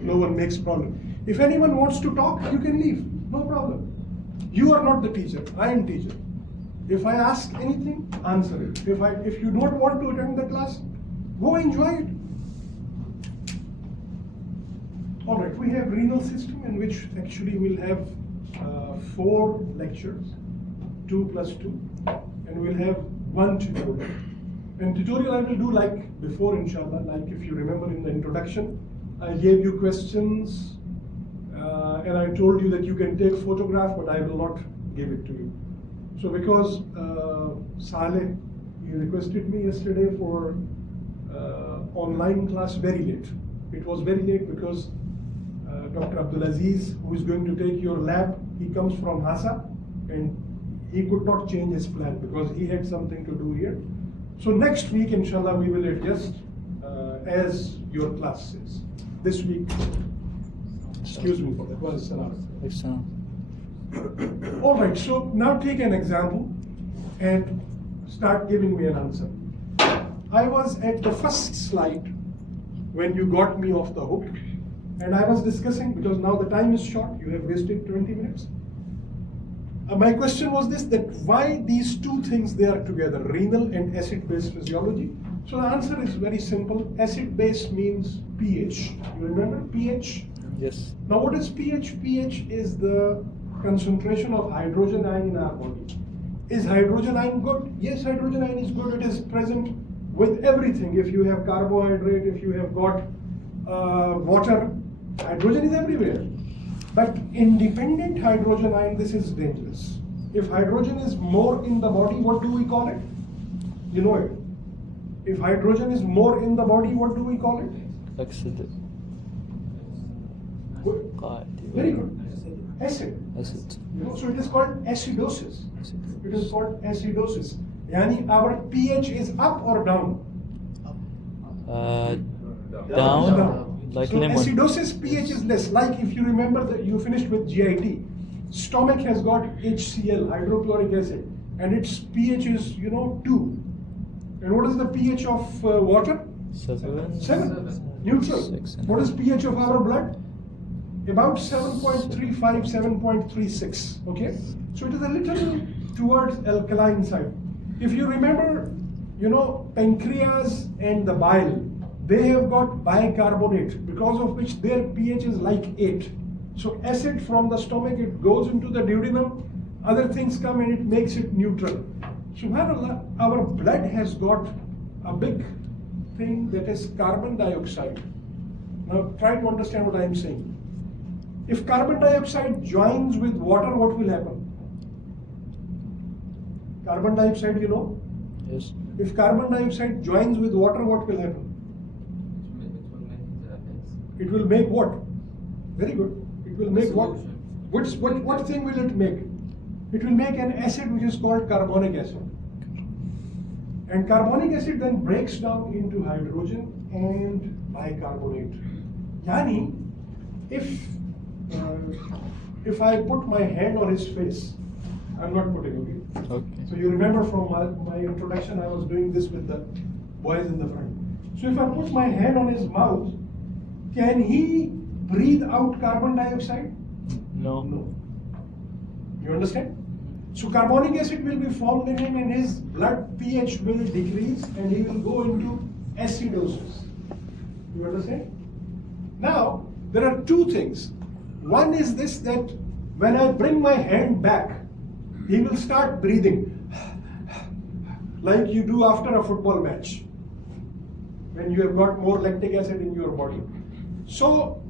No one makes problem. If anyone wants to talk, you can leave. No problem. You are not the teacher. I am teacher. If I ask anything, answer it. If you don't want to attend the class, go enjoy it. All right, we have renal system, in which actually we'll have 4 lectures, 2 plus 2, and we'll have 1 tutorial. And tutorial I will do like before, inshallah. Like if you remember in the introduction, I gave you questions and I told you that you can take photograph, but I will not give it to you. So because Saleh, he requested me yesterday for online class very late. It was very late because Dr. Abdulaziz, who is going to take your lab, he comes from Hassa and he could not change his plan because he had something to do here. So next week, inshallah, we will adjust as your class is. This week, excuse me for that, was salam. All right, so now take an example and start giving me an answer. I was at the first slide when you got me off the hook, and I was discussing, because now the time is short, you have wasted 20 minutes. My question was this, that why these 2 things they are together, renal and acid-base physiology? So the answer is very simple. Acid-base means pH. You remember pH? Yes. Now what is pH? pH is the concentration of hydrogen ion in our body. Is hydrogen ion good? Yes, hydrogen ion is good. It is present with everything. If you have carbohydrate, if you have got water, hydrogen is everywhere. But independent hydrogen ion, this is dangerous. If hydrogen is more in the body, what do we call it? You know it. If hydrogen is more in the body, what do we call it? Acid. Very good. Acid. Acid. So it is called acidosis. It is called acidosis. Yani our pH is up or down? Down. Like so lemon. acidosis pH is less. Like if you remember that you finished with GIT, stomach has got HCl, hydrochloric acid, and its pH is 2. And what is the pH of water? 7. Neutral. 6. What is pH of our blood? About 7.35, 7.36. Okay, so it is a little towards alkaline side. If you remember, pancreas and the bile, they have got bicarbonate, because of which their pH is like 8. So acid from the stomach, it goes into the duodenum, other things come and it makes it neutral. SubhanAllah, our blood has got a big thing that is carbon dioxide. Now try to understand what I am saying. If carbon dioxide joins with water, what will happen? Carbon dioxide, Yes. If carbon dioxide joins with water, what will happen? It will make what? Very good. It will make what? What thing will it make? It will make an acid which is called carbonic acid. And carbonic acid then breaks down into hydrogen and bicarbonate. Yani, if I put my hand on his face, I'm not putting, okay? So you remember from my introduction, I was doing this with the boys in the front. So if I put my hand on his mouth, can he breathe out carbon dioxide? No. No. You understand? So carbonic acid will be formed in him and his blood pH will decrease and he will go into acidosis. You understand? Now, there are 2 things. One is this, that when I bring my hand back, he will start breathing like you do after a football match, when you have got more lactic acid in your body. So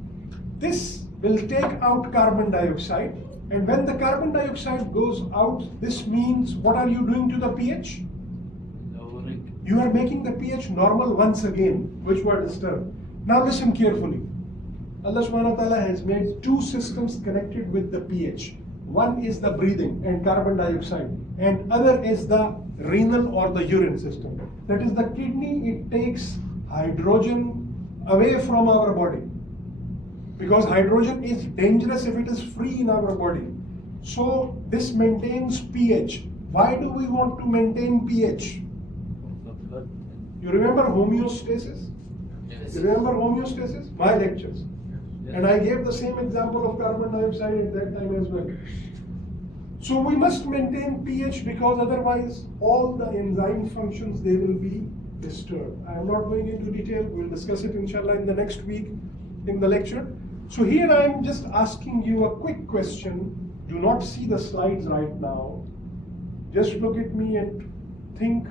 this will take out carbon dioxide, and when the carbon dioxide goes out, this means what are you doing to the pH? Lowering. You are making the pH normal once again, which were disturbed. Now listen carefully. Allah subhanahu wa ta'ala has made 2 systems connected with the pH. One is the breathing and carbon dioxide, and other is the renal or the urine system. That is the kidney, it takes hydrogen away from our body, because hydrogen is dangerous if it is free in our body. So this maintains pH. Why do we want to maintain pH? You remember homeostasis? Yes. You remember homeostasis? My lectures. And I gave the same example of carbon dioxide at that time as well. So we must maintain pH because otherwise all the enzyme functions, they will be disturbed. I am not going into detail. We'll discuss it inshallah in the next week in the lecture. So here I am just asking you a quick question. Do not see the slides right now. Just look at me and think,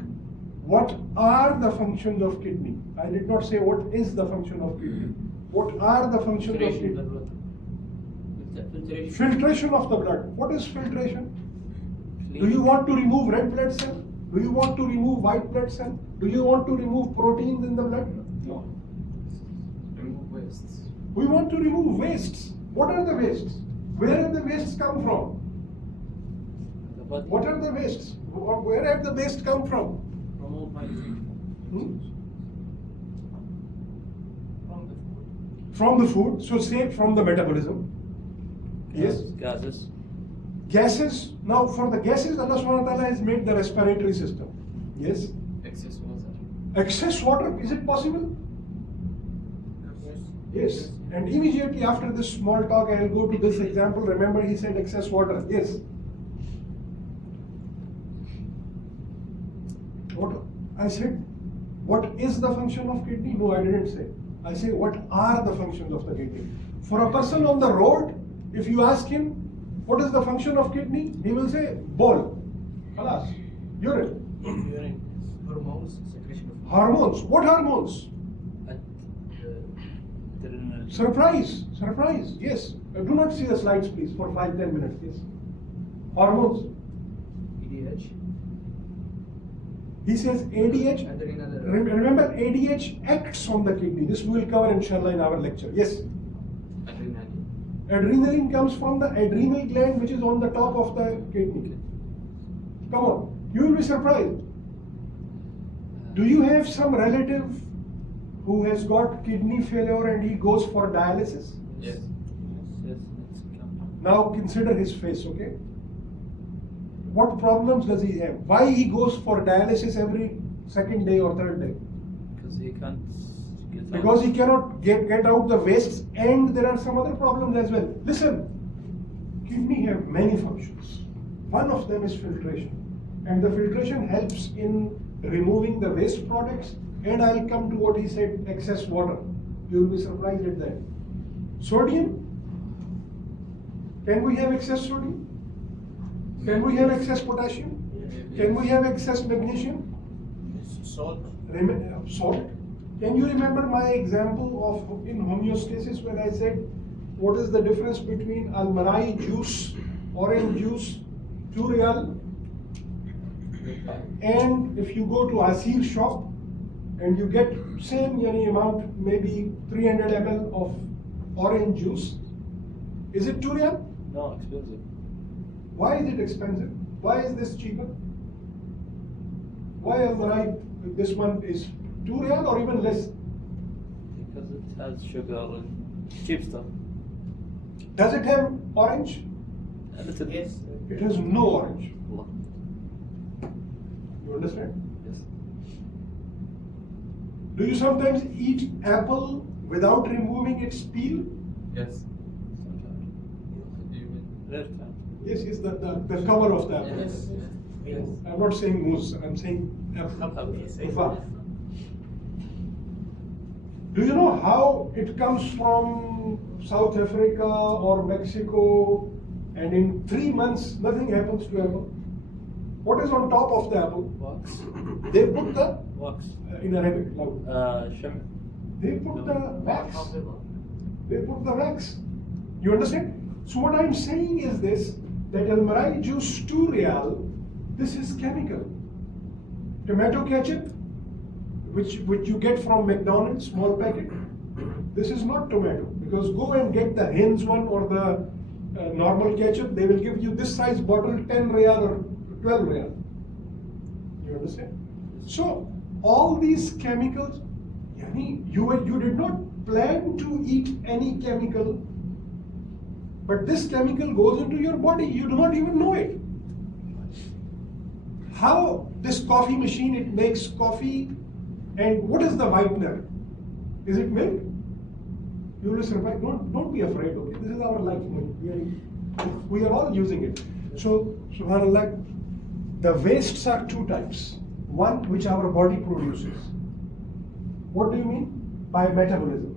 what are the functions of kidney? I did not say what is the function of kidney. What are the functions of kidney? Filtration of the blood. What is filtration? Do you want to remove red blood cell? Do you want to remove white blood cell? Do you want to remove proteins in the blood? No. Remove wastes. We want to remove wastes. What are the wastes? Where have the wastes come from? What are the wastes? Where have the wastes come from? Remove my From the food. So say from the metabolism. Yes. Gases. Gases. Now for the gases, Allah subhanahu wa ta'ala has made the respiratory system. Yes. excess water. Excess water, is it possible? Yes. And immediately after this small talk, I will go to this example. Remember, he said excess water. Yes. What I said, what is the function of kidney? No, I didn't say. I say, what are the functions of the kidney? For a person on the road, if you ask him, what is the function of kidney? He will say, ball. Alas, urine. Urine. Hormones, secretion of Hormones. What hormones? Renal. Surprise. Surprise. Yes. Do not see the slides, please, for 5-10 minutes. Yes. Hormones. EDH. He says ADH. Adrenal. Remember, ADH acts on the kidney. This we will cover inshallah in our lecture. Yes. Adrenaline. Adrenaline comes from the adrenal gland, which is on the top of the kidney. Come on. You will be surprised. Do you have some relative who has got kidney failure and he goes for dialysis? Yes. Yes, it's come. Now consider his face, okay? What problems does he have? Why he goes for dialysis every second day or third day? Because he can't get out. Because he cannot get out the wastes, and there are some other problems as well. Listen, kidney have many functions. One of them is filtration. And the filtration helps in removing the waste products, and I'll come to what he said, excess water. You will be surprised at that. Sodium. Can we have excess sodium? Can we have excess potassium? Can we have excess magnesium? Salt. Salt. Can you remember my example of in homeostasis when I said what is the difference between al-marai juice, orange juice, 2 real, and if you go to Asir shop and you get same amount, maybe 300 ml of orange juice, is it 2 real? No, expensive. Why is it expensive? Why is this cheaper? Why al-marai, this one is 2 real or even less? Because it has sugar and cheap stuff. Does it have orange? A little bit. Yes. It has no orange. Allah. You understand? Yes. Do you sometimes eat apple without removing its peel? Yes. Sometimes. Rare time. Yes, it's the cover of the apple. Yes. Yes. I'm not saying moose, I'm saying apple. Apple. Tufa. Do you know how it comes from South Africa or Mexico and in 3 months nothing happens to apple? What is on top of the apple? Wax. They put the, Wax. in Arabic, loud. Shim. They put the wax. They put the wax. You understand? So what I'm saying is this, that al-marai juice 2 real, this is chemical. Tomato ketchup, which you get from McDonald's, small packet, this is not tomato. Because go and get the Heinz one or the normal ketchup, they will give you this size bottle, 10 real or 12 real. You understand? So all these chemicals, you did not plan to eat any chemical, but this chemical goes into your body, you do not even know it. How this coffee machine, it makes coffee, and what is the whitener? Is it milk? You will survive. Don't be afraid. Okay, this is our life. We are all using it. So, subhanallah, the wastes are two types. One which our body produces. What do you mean? By metabolism.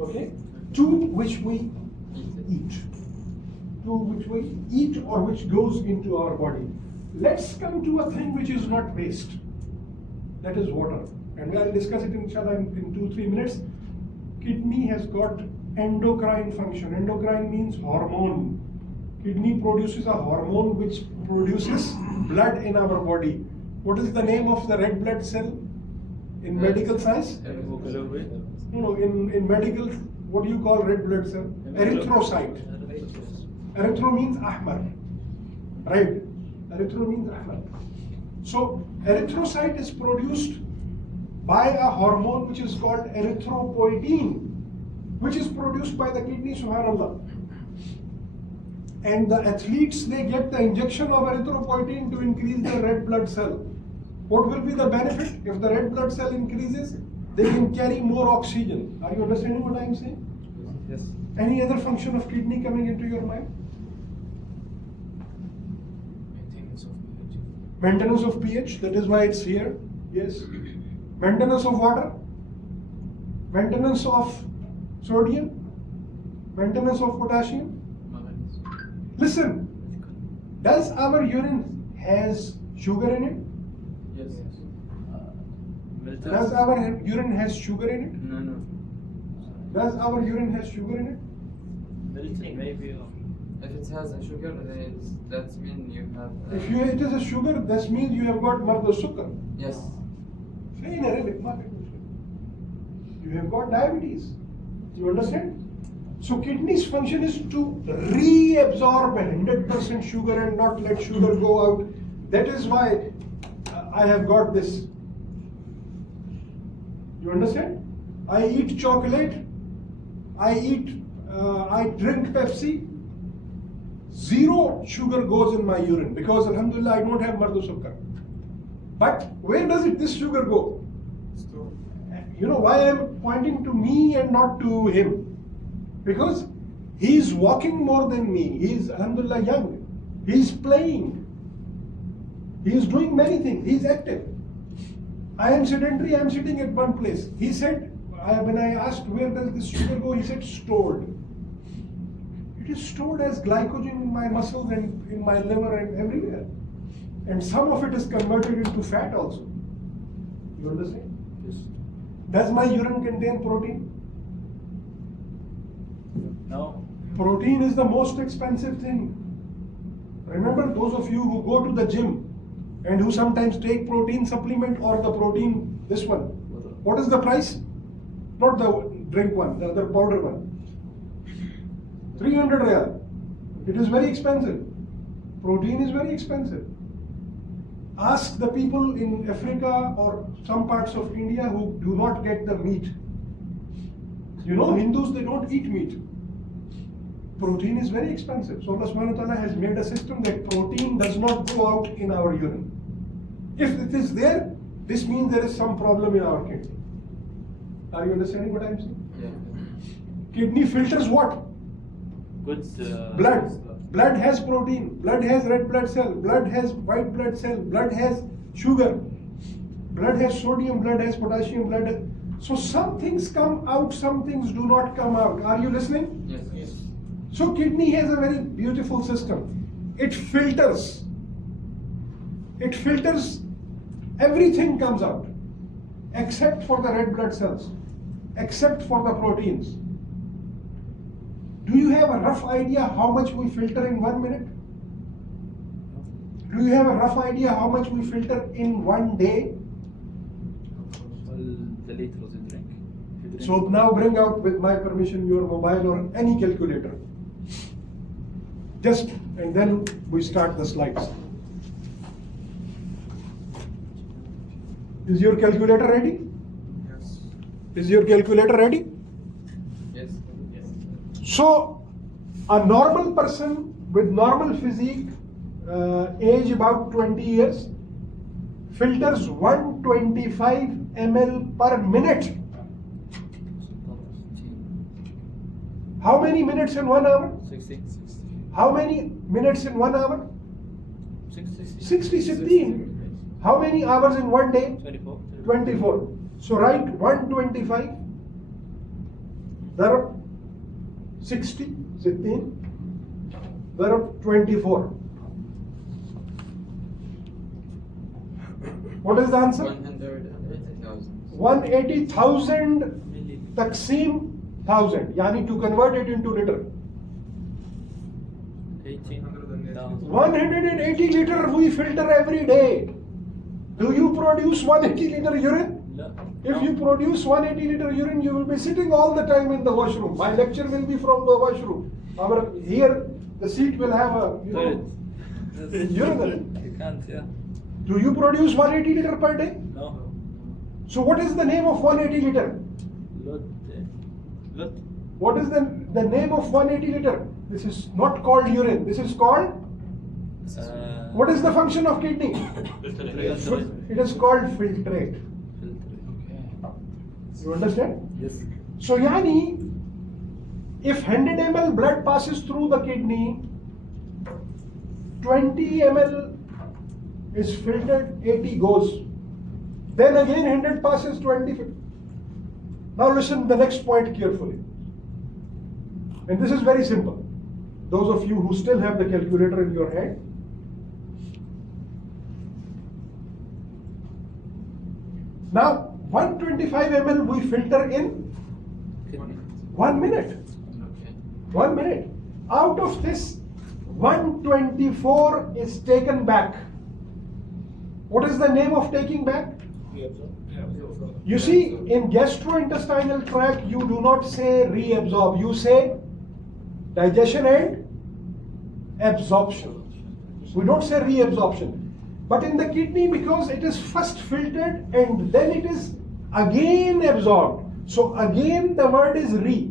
Okay. Two which we eat. Two which we eat or which goes into our body. Let's come to a thing which is not waste. That is water. And we'll discuss it inshallah in 2-3 minutes. Kidney has got endocrine function. Endocrine means hormone. Kidney produces a hormone which produces blood in our body. What is the name of the red blood cell in medical science? No, in medical, what do you call red blood cell? Erythrocyte. Erythro means ahmar. Right? Erythro means ahmar. So, erythrocyte is produced by a hormone which is called erythropoietin, which is produced by the kidney, subhanallah. And the athletes, they get the injection of erythropoietin to increase the red blood cell. What will be the benefit? If the red blood cell increases, they can carry more oxygen. Are you understanding what I am saying? Yes. Any other function of kidney coming into your mind? Maintenance of pH. Maintenance of pH, that is why it's here. Yes. Maintenance of water. Maintenance of sodium. Maintenance of potassium. Listen, does our urine has sugar in it? Yes. Does our urine has sugar in it? No. Does our urine has sugar in it? Milton maybe. If it has a sugar, that means you have. If it is a sugar, that means you have got mardo sukkar. Yes. You have got diabetes. You understand? So kidney's function is to reabsorb 100% sugar and not let sugar go out. That is why I have got this. You understand? I eat chocolate. I drink Pepsi. Zero sugar goes in my urine because alhamdulillah I don't have mardo sukkar. But where does this sugar go? You know why I'm pointing to me and not to him? Because he's walking more than me. He's alhamdulillah young. He's playing. He's doing many things. He's active. I am sedentary. I am sitting at one place. He said, when I asked where does this sugar go, he said stored. It is stored as glycogen in my muscles and in my liver and everywhere. And some of it is converted into fat also. You understand? Yes. Does my urine contain protein? No. Protein is the most expensive thing. Remember those of you who go to the gym and who sometimes take protein supplement or the protein, this one. What is the price? Not the drink one, the other powder one. 300 riyal. It is very expensive. Protein is very expensive. Ask the people in Africa or some parts of India who do not get the meat. You know, Hindus, they don't eat meat. Protein is very expensive. So Allah subhanahu wa ta'ala has made a system that protein does not go out in our urine. If it is there, this means there is some problem in our kidney. Are you understanding what I am saying? Yeah. Kidney filters what? Good. Blood. Blood has protein. Blood has red blood cell. Blood has white blood cell. Blood has sugar. Blood has sodium. Blood has potassium. Blood has... So some things come out, some things do not come out. Are you listening? Yes. So kidney has a very beautiful system. It filters. It filters, everything comes out. Except for the red blood cells. Except for the proteins. Do you have a rough idea how much we filter in 1 minute? Do you have a rough idea how much we filter in 1 day? Well, the liters you drink. If you drink. So now bring out, with my permission, your mobile or any calculator. Just, and then we start the slides. Is your calculator ready? Yes. Is your calculator ready? Yes. So, a normal person with normal physique, age about 20 years, filters 125 ml per minute. How many minutes in 1 hour? 60. How many minutes in 1 hour? 60, 16. How many hours in 1 day? 24. 24. So write 125 darab 60, 16 darab 24. What is the answer? 180,000. 180,000 takseem 1000. Yani to convert it into liter. 18,000. 180 liter we filter every day. Do you produce 180 liter urine? No. If you produce 180 liter urine, you will be sitting all the time in the washroom. My lecture will be from the washroom. Here, the seat will have a Toilet. urinal. You can't, yeah. Do you produce 180 liter per day? No. So what is the name of 180 liter? Lot. Lot. What is the name of 180 liter? This is not called urine. This is called, what is the function of kidney? It is called filtrate. You understand? Yes. So yani, if 100 ml blood passes through the kidney, 20 ml is filtered, 80 goes. Then again 100 passes, 20. Now listen the next point carefully. And this is very simple. Those of you who still have the calculator in your hand. Now 125 ml we filter in 1 minute. Okay. 1 minute. Out of this, 124 is taken back. What is the name of taking back? You see, in gastrointestinal tract, you do not say reabsorb. You say digestion and absorption. We don't say reabsorption. But in the kidney, because it is first filtered and then it is again absorbed. So again the word is re.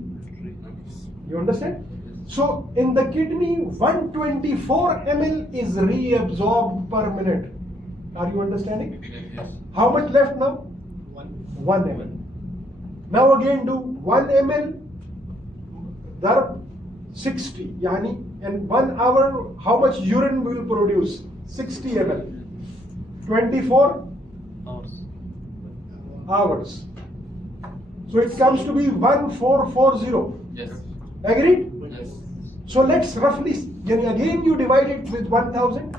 You understand? So in the kidney, 124 ml is reabsorbed per minute. Are you understanding? Yes. How much left now? 1 ml. Now again do 1 ml darab 60. Yani in 1 hour, how much urine will produce? 60 ml. 24 hours. So it comes to be 1440. Yes. Agreed? Yes. So let's roughly, yani again you divide it with 1000.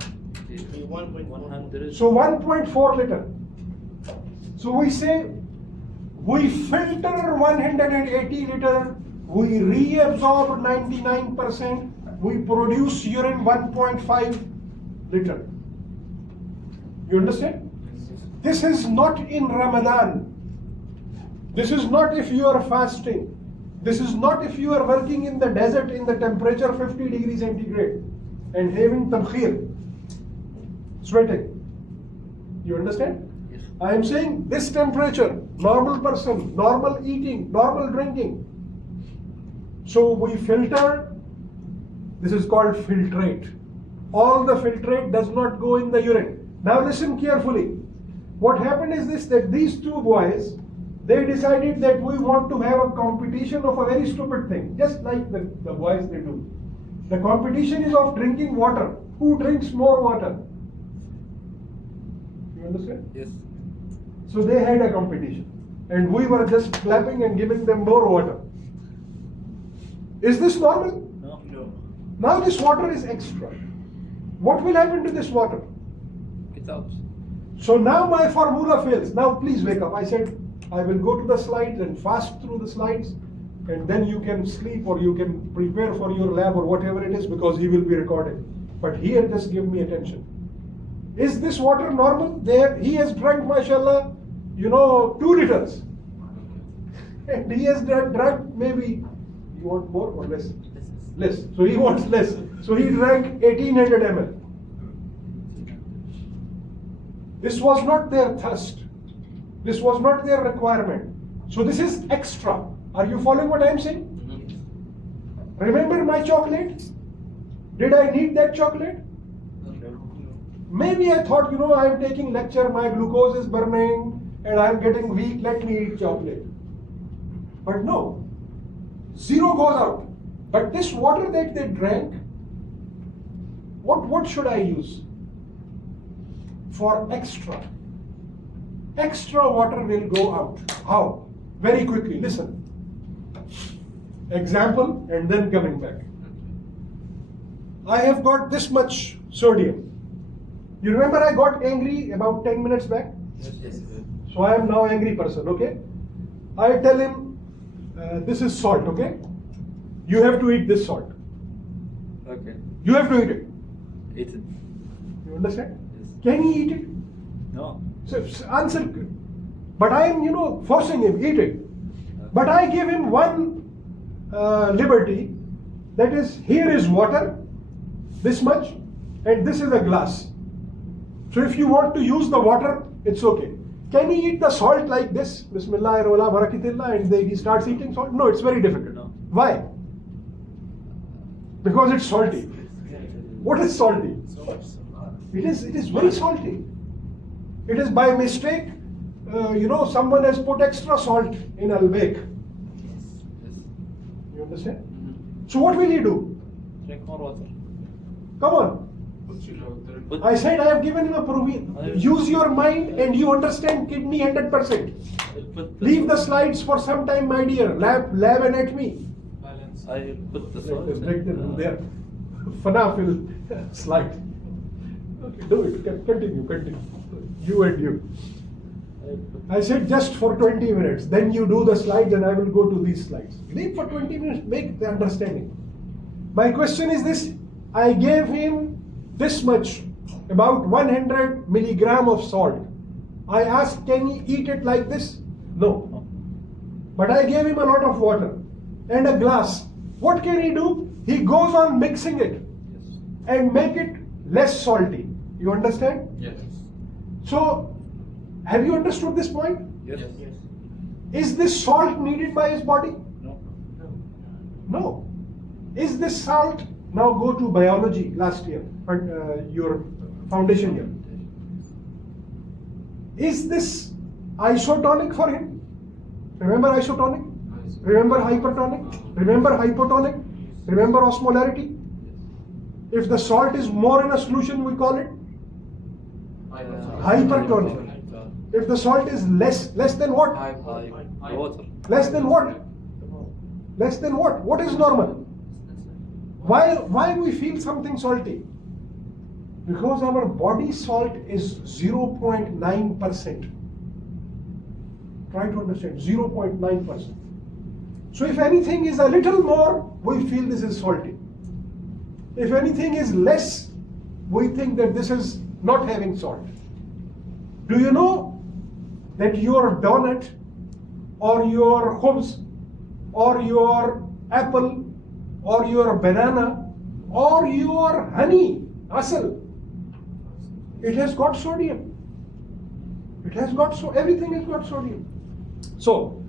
100. So 1.4 liter. So we say we filter 180 liter, we reabsorb 99%, we produce urine 1.5 liter. You understand? This is not in Ramadan. This is not if you are fasting. This is not if you are working in the desert in the temperature 50 degrees centigrade and having tabkhir, sweating. You understand? Yes. I am saying this temperature, normal person, normal eating, normal drinking. So we filter, this is called filtrate. All the filtrate does not go in the urine. Now listen carefully. What happened is this, that these two boys, they decided that we want to have a competition of a very stupid thing, just like the boys they do. The competition is of drinking water. Who drinks more water? You understand? Yes. So they had a competition. And we were just clapping and giving them more water. Is this normal? No. Now this water is extra. What will happen to this water? Get out. So now my formula fails. Now please wake up. I said I will go to the slides and fast through the slides, and then you can sleep or you can prepare for your lab or whatever it is, because he will be recorded. But here just give me attention. Is this water normal? He has drank, mashallah, 2 liters. And he has drank maybe, you want more or less? Less. So he wants less. So he drank 1800 ml. This was not their thirst. This was not their requirement. So this is extra. Are you following what I am saying? Remember my chocolate? Did I need that chocolate? Maybe I thought, I am taking lecture, my glucose is burning and I am getting weak, let me eat chocolate. But no. 0 goes out. But this water that they drank, what should I use? For extra. Extra water will go out. How? Very quickly, listen. Example, and then coming back. I have got this much sodium. You remember I got angry about 10 minutes back? Yes. So I am now angry person, okay? I tell him, this is salt, okay? You have to eat this salt. Okay. You have to eat it. Eat it. You understand? Yes. Can he eat it? No. So answer. But I am, forcing him, eat it. But I give him one liberty, that is, here is water, this much, and this is a glass. So if you want to use the water, it's okay. Can he eat the salt like this? Bismillah, ar-Rahman, barakallah, and he starts eating salt? No, it's very difficult. No. Why? Because it's salty. What is salty? It is very salty. It is by mistake, someone has put extra salt in al-bake. Yes. You understand? So what will he do? Drink more water. Come on. Put- I said I have given him a provision. Use your mind and you understand kidney 100%. put Leave the slides for some time, my dear. Lab anatomy. I will put the salt. Break them there. Fanafil slide. Okay, do it. Continue. You and you. I said just for 20 minutes. Then you do the slides and I will go to these slides. Leave for 20 minutes. Make the understanding. My question is this. I gave him this much, about 100 milligram of salt. I asked, can he eat it like this? No. But I gave him a lot of water and a glass. What can he do? He goes on mixing it Yes. and make it less salty. You understand? Yes. So, have you understood this point? Yes. Is this salt needed by his body? No. No. Is this salt? Now go to biology last year, your foundation year. Is this isotonic for him? Remember isotonic? Remember hypertonic? Remember hypotonic? Remember osmolarity? If the salt is more in a solution, we call it hypertonic. If the salt is less than what? High water. Less than what? Less than what? What is normal? Why we feel something salty? Because our body salt is 0.9%. Try to understand, 0.9%. So if anything is a little more, we feel this is salty. If anything is less, we think that this is not having salt. Do you know that your donut or your khubz or your apple or your banana or your honey, asal, it has got sodium. Everything has got sodium. So,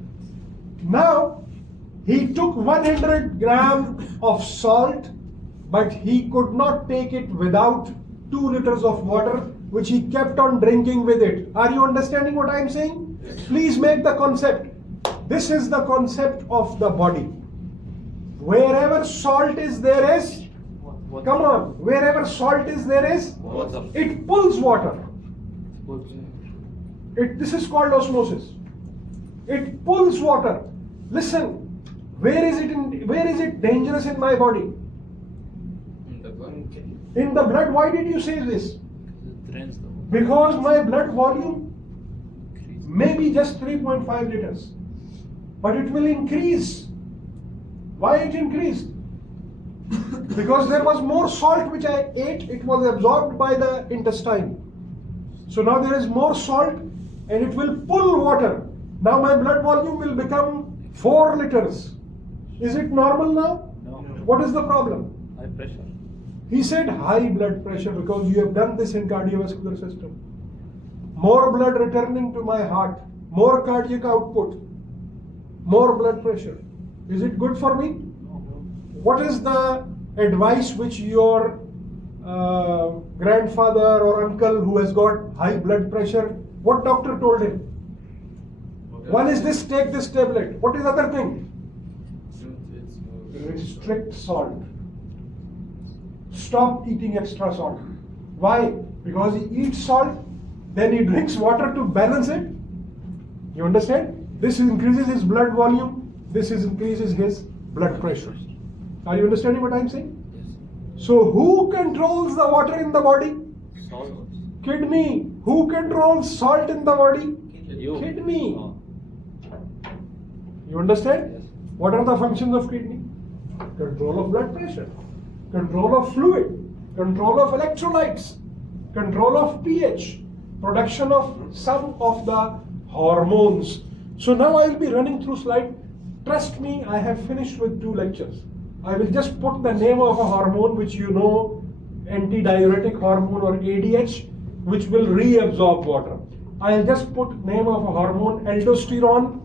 now he took 100 gram of salt, but he could not take it without 2 liters of water, which he kept on drinking with it. Are you understanding what I am saying? Yes. Please make the concept. This is the concept of the body. Wherever salt is, there is, Water. come on, wherever salt is, there is, Water. it pulls water. Put- This is called osmosis. It pulls water. Listen, where is it dangerous in my body? In the blood. In the blood. Why did you say this? It drains the water. Because my blood volume Increase. may be just 3.5 liters, but it will increase. Why it increased? Because there was more salt which I ate, it was absorbed by the intestine. So now there is more salt and it will pull water. Now my blood volume will become 4 liters. Is it normal now? No. What is the problem? High pressure. He said high blood pressure because you have done this in cardiovascular system. More blood returning to my heart, more cardiac output, more blood pressure. Is it good for me? What is the advice which your grandfather or uncle who has got high blood pressure, what doctor told him? One is this, take this tablet. What is other thing? restrict salt. Stop eating extra salt. Why? Because he eats salt, then he drinks water to balance it. You understand? This increases his blood volume, this increases his blood pressure. Are you understanding what I'm saying? Yes. So who controls the water in the body? Salt. Kidney. Who controls salt in the body? You. Kidney. Oh. You understand? Yes. What are the functions of kidney? Control of blood pressure, control of fluid, control of electrolytes, control of pH, production of some of the hormones. So now I will be running through slide. Trust me, I have finished with 2 lectures. I will just put the name of a hormone which you know, antidiuretic hormone or ADH, which will reabsorb water. I will just put name of a hormone, aldosterone,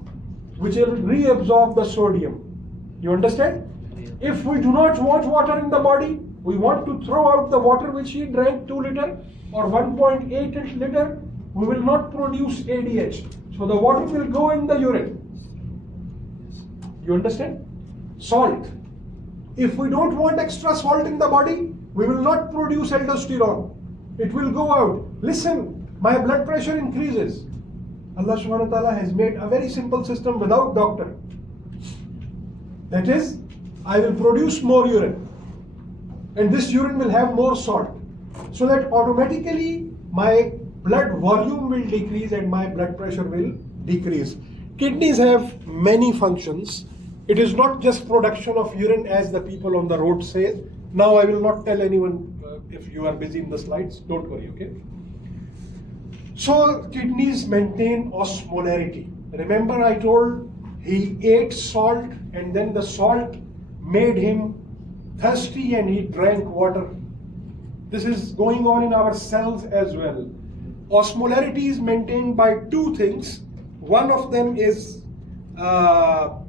which will reabsorb the sodium. You understand? Yeah. If we do not want water in the body, we want to throw out the water which he drank 2 liter or 1.8 liter, we will not produce ADH. So the water will go in the urine. You understand? Salt. If we don't want extra salt in the body, we will not produce aldosterone. It will go out. Listen, my blood pressure increases. Allah subhanahu wa ta'ala has made a very simple system without doctor. That is, I will produce more urine. And this urine will have more salt. So that automatically my blood volume will decrease and my blood pressure will decrease. Kidneys have many functions. It is not just production of urine as the people on the road say. Now I will not tell anyone if you are busy in the slides. Don't worry, okay? So kidneys maintain osmolarity. Remember I told he ate salt and then the salt made him thirsty and he drank water. This is going on in our cells as well. Osmolarity is maintained by 2 things. One of them is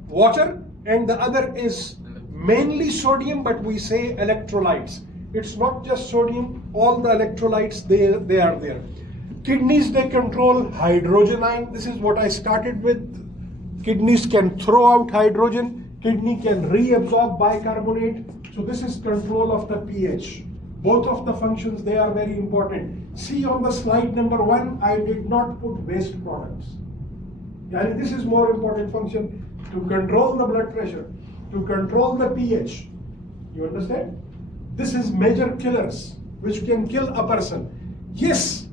water and the other is mainly sodium, but we say electrolytes. It's not just sodium, all the electrolytes, they are there. Kidneys, they control hydrogen ion. This is what I started with. Kidneys can throw out hydrogen. Kidney can reabsorb bicarbonate. So this is control of the pH. Both of the functions, they are very important. See on the slide number 1, I did not put waste products. And this is more important function to control the blood pressure, to control the pH. You understand? This is major killers which can kill a person. Yes,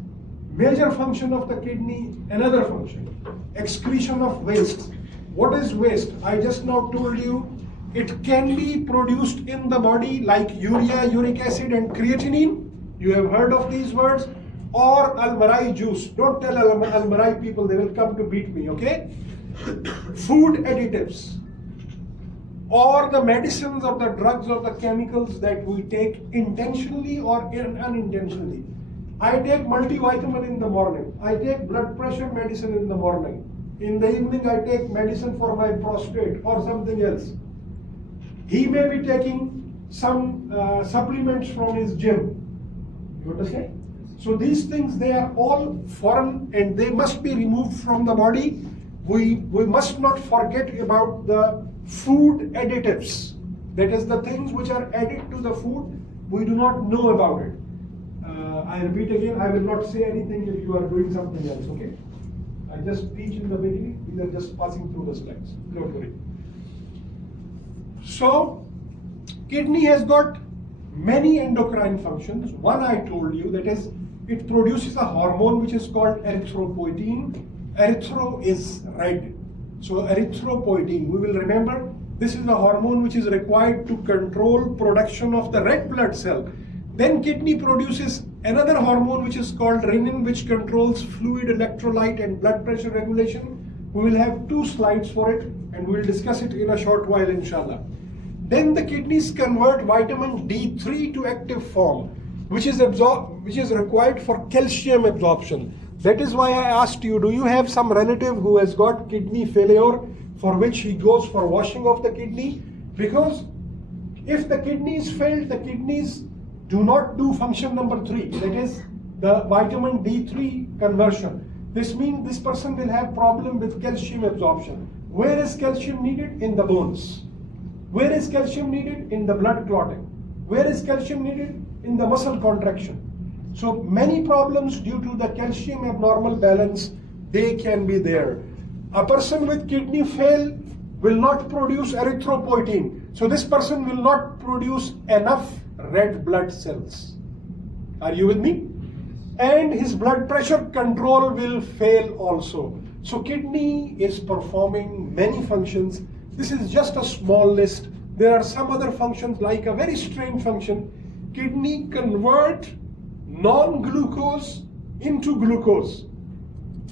major function of the kidney, another function, excretion of waste. What is waste? I just now told you it can be produced in the body like urea, uric acid and creatinine. You have heard of these words. Or Al-Marai juice. Don't tell Al-Marai people, they will come to beat me, okay? Food additives. Or the medicines or the drugs or the chemicals that we take intentionally or unintentionally. I take multivitamin in the morning. I take blood pressure medicine in the morning. In the evening I take medicine for my prostate or something else. He may be taking some supplements from his gym. You understand? So these things, they are all foreign and they must be removed from the body. We must not forget about the food additives. That is the things which are added to the food, we do not know about it. I repeat again, I will not say anything if you are doing something else, okay? I just teach in the beginning, these are just passing through the slides, don't worry. So, kidney has got many endocrine functions. One I told you, that is, it produces a hormone which is called erythropoietin. Erythro is red. So erythropoietin, we will remember, this is the hormone which is required to control production of the red blood cell. Then kidney produces another hormone which is called renin, which controls fluid, electrolyte and blood pressure regulation. We will have 2 slides for it and we will discuss it in a short while, inshallah. Then the kidneys convert vitamin D3 to active form, which is required for calcium absorption. That is why I asked you, do you have some relative who has got kidney failure for which he goes for washing of the kidney? Because if the kidneys fail, the kidneys do not do function number 3, that is the vitamin D3 conversion. This means this person will have problem with calcium absorption. Where is calcium needed? In the bones. Where is calcium needed? In the blood clotting. Where is calcium needed? In the muscle contraction. So many problems due to the calcium abnormal balance, they can be there. A person with kidney fail will not produce erythropoietin. So this person will not produce enough red blood cells. Are you with me? And his blood pressure control will fail also. So kidney is performing many functions. This is just a small list. There are some other functions like a very strange function. Kidney convert non-glucose into glucose.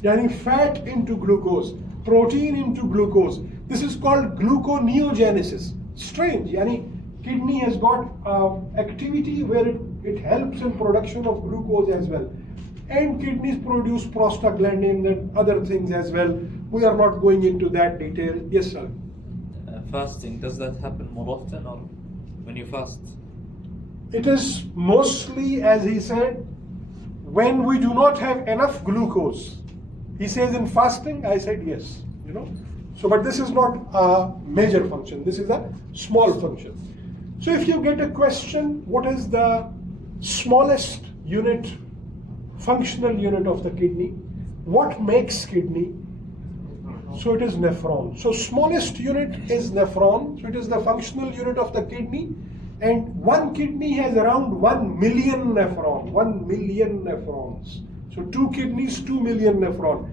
Yani fat into glucose, protein into glucose. This is called gluconeogenesis. Strange. Yani kidney has got activity where it helps in production of glucose as well. And kidneys produce prostaglandin and other things as well. We are not going into that detail. Yes, sir. Fasting, does that happen more often or when you fast? It is mostly, as he said, when we do not have enough glucose. He says in fasting, I said yes. So, but this is not a major function. This is a small function. So if you get a question, what is the smallest unit, functional unit of the kidney? What makes kidney? So it is nephron. So smallest unit is nephron. So it is the functional unit of the kidney. And one kidney has around 1 million nephron. 1 million nephrons. So 2 kidneys, 2 million nephron.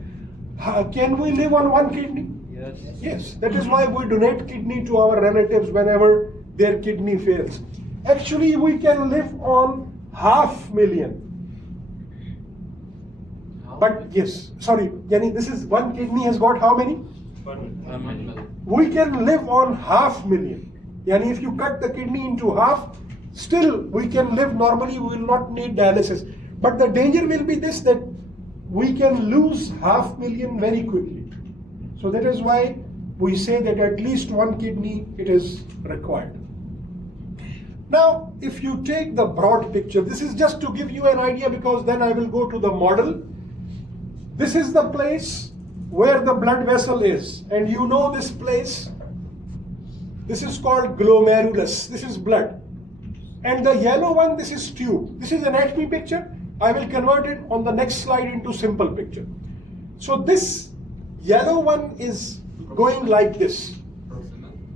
Can we live on 1 kidney? Yes. Yes. That is why we donate kidney to our relatives whenever their kidney fails. Actually, we can live on 500,000. But yes, sorry, Yani, this is 1 kidney has got how many? 1 million. We can live on 500,000. Yani if you cut the kidney into half, still we can live normally, we will not need dialysis. But the danger will be this, that we can lose 500,000 very quickly. So that is why we say that at least 1 kidney it is required. Now, if you take the broad picture, this is just to give you an idea because then I will go to the model. This is the place where the blood vessel is, and you know this place. This is called glomerulus. This is blood. And the yellow one, this is tube. This is anatomy picture. I will convert it on the next slide into simple picture. So this yellow one is going like this.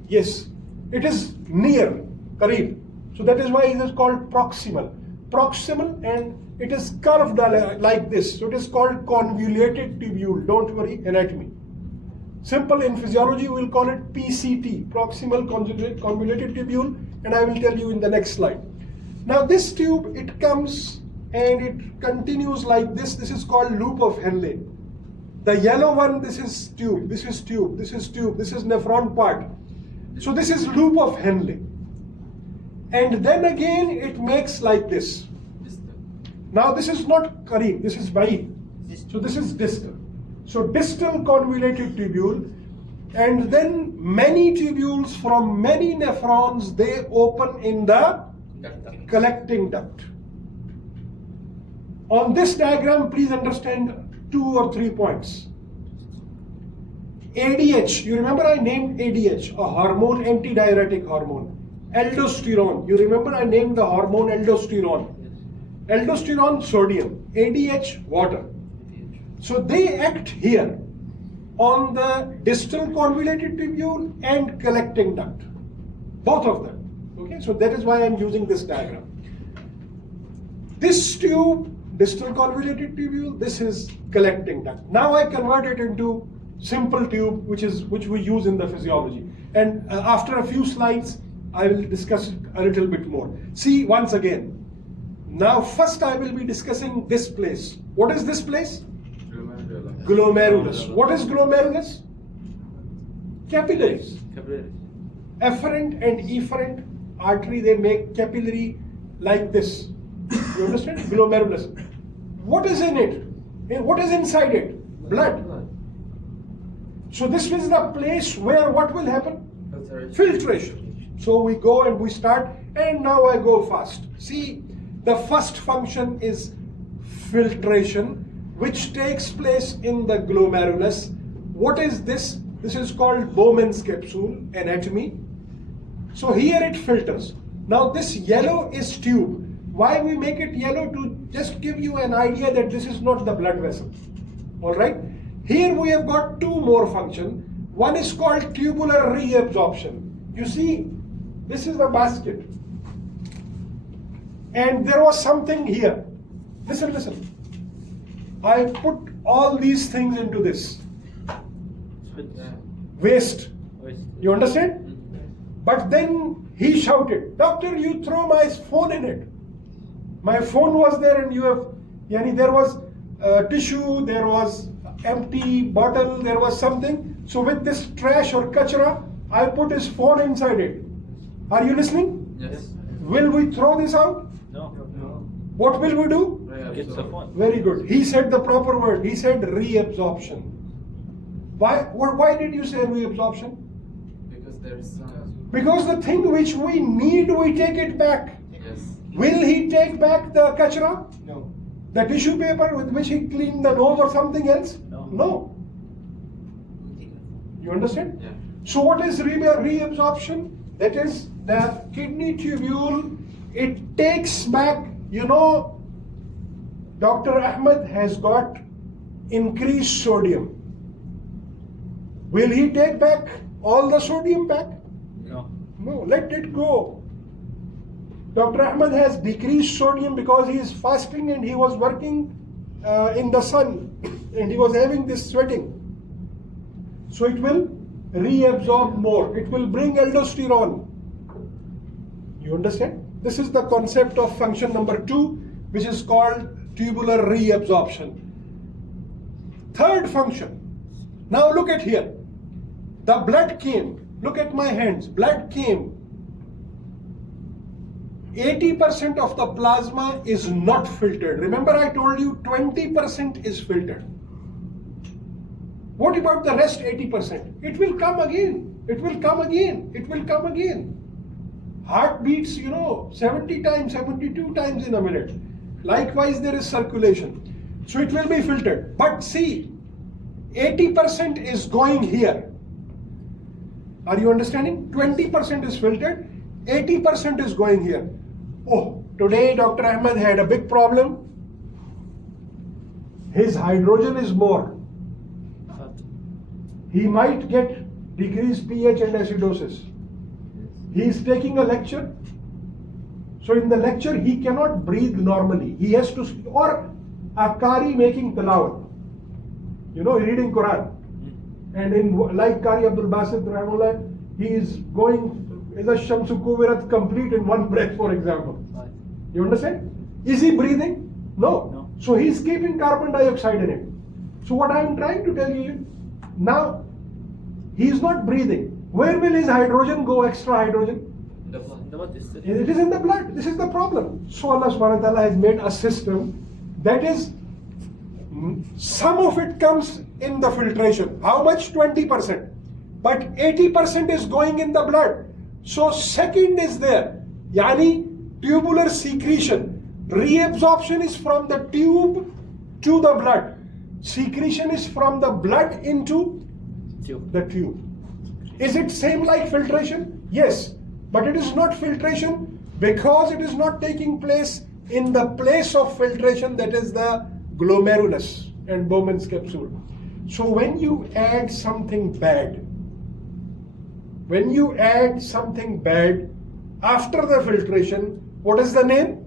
Yes, it is near, Kareeb. So that is why it is called proximal. Proximal, and it is curved like this. So it is called convoluted tubule. Don't worry, anatomy. Simple in physiology, we will call it PCT, proximal convoluted tubule, and I will tell you in the next slide. Now this tube, it comes and it continues like this. This is called loop of Henle. The yellow one, this is tube, this is tube, this is tube, this is nephron part. So this is loop of Henle. And then again, it makes like this. Now this is not Kareem, this is Baid. So this is distal. So distal convoluted tubule, and then many tubules from many nephrons, they open in the collecting duct. On this diagram, please understand 2 or 3 points. ADH, you remember I named ADH, a hormone, antidiuretic hormone. Aldosterone, you remember I named the hormone aldosterone. Aldosterone, sodium. ADH, water. So they act here on the distal convoluted tubule and collecting duct. Both of them. Okay, so that is why I am using this diagram. This tube, distal convoluted tubule, this is collecting duct. Now I convert it into simple tube, which we use in the physiology. And after a few slides, I will discuss it a little bit more. See, once again. Now first I will be discussing this place. What is this place? Glomerulus. What is glomerulus? Capillaries. Efferent and efferent artery, they make capillary like this. You understand? Glomerulus. What is in it? What is inside it? Blood. So this is the place where what will happen? Filtration. So we go and we start, and now I go fast. See, the first function is filtration, which takes place in the glomerulus. What is this? This is called Bowman's capsule, anatomy. So here it filters. Now this yellow is tube. Why we make it yellow? To just give you an idea that this is not the blood vessel. Alright? Here we have got two more functions. One is called tubular reabsorption. You see, this is the basket. And there was something here. Listen, listen. I put all these things into this. Waste. You understand? But then he shouted, "Doctor, you throw my phone in it." My phone was there and you have, yani there was tissue, there was empty bottle, there was something. So with this trash or kachra, I put his phone inside it. Are you listening? Yes. Will we throw this out? No. What will we do? Get the phone. Very good. He said the proper word. He said reabsorption. Why did you say reabsorption? Because there is some. Because the thing which we need, we take it back. Yes. Will he take back the kachra? No. The tissue paper with which he cleaned the nose or something else? No. You understand? Yeah. So what is reabsorption? That is the kidney tubule. It takes back, Dr. Ahmed has got increased sodium. Will he take back all the sodium back? No. No, let it go. Dr. Ahmed has decreased sodium because he is fasting and he was working in the sun and he was having this sweating. So it will reabsorb more. It will bring aldosterone. You understand? This is the concept of function number 2, which is called tubular reabsorption. Third function. Now look at here. The blood came. Look at my hands. Blood came. 80% of the plasma is not filtered. Remember I told you 20% is filtered. What about the rest 80%? It will come again. It will come again. It will come again. Heart beats, 70 times, 72 times in a minute. Likewise, there is circulation. So it will be filtered. But see, 80% is going here. Are you understanding? 20% is filtered, 80% is going here. Oh, today Dr. Ahmed had a big problem. His hydrogen is more. He might get decreased pH and acidosis. He is taking a lecture. So in the lecture, he cannot breathe normally. He has to, or a Qari making tilawat. Reading Quran. And like Qari Abdul Basit Rahimullah, he is going, is a Shamsu Kuwirat complete in one breath, for example. You understand? Is he breathing? No. So he is keeping carbon dioxide in it. So what I am trying to tell you, now he is not breathing. Where will his hydrogen go, extra hydrogen? It is in the blood. This is the problem. So Allah subhanahu wa ta'ala has made a system that is, some of it comes in the filtration. How much? 20%. But 80% is going in the blood. So second is there. Yani tubular secretion. Reabsorption is from the tube to the blood. Secretion is from the blood into the tube. Is it same like filtration? Yes. But it is not filtration because it is not taking place in the place of filtration, that is the glomerulus and Bowman's capsule. So when you add something bad, after the filtration, what is the name?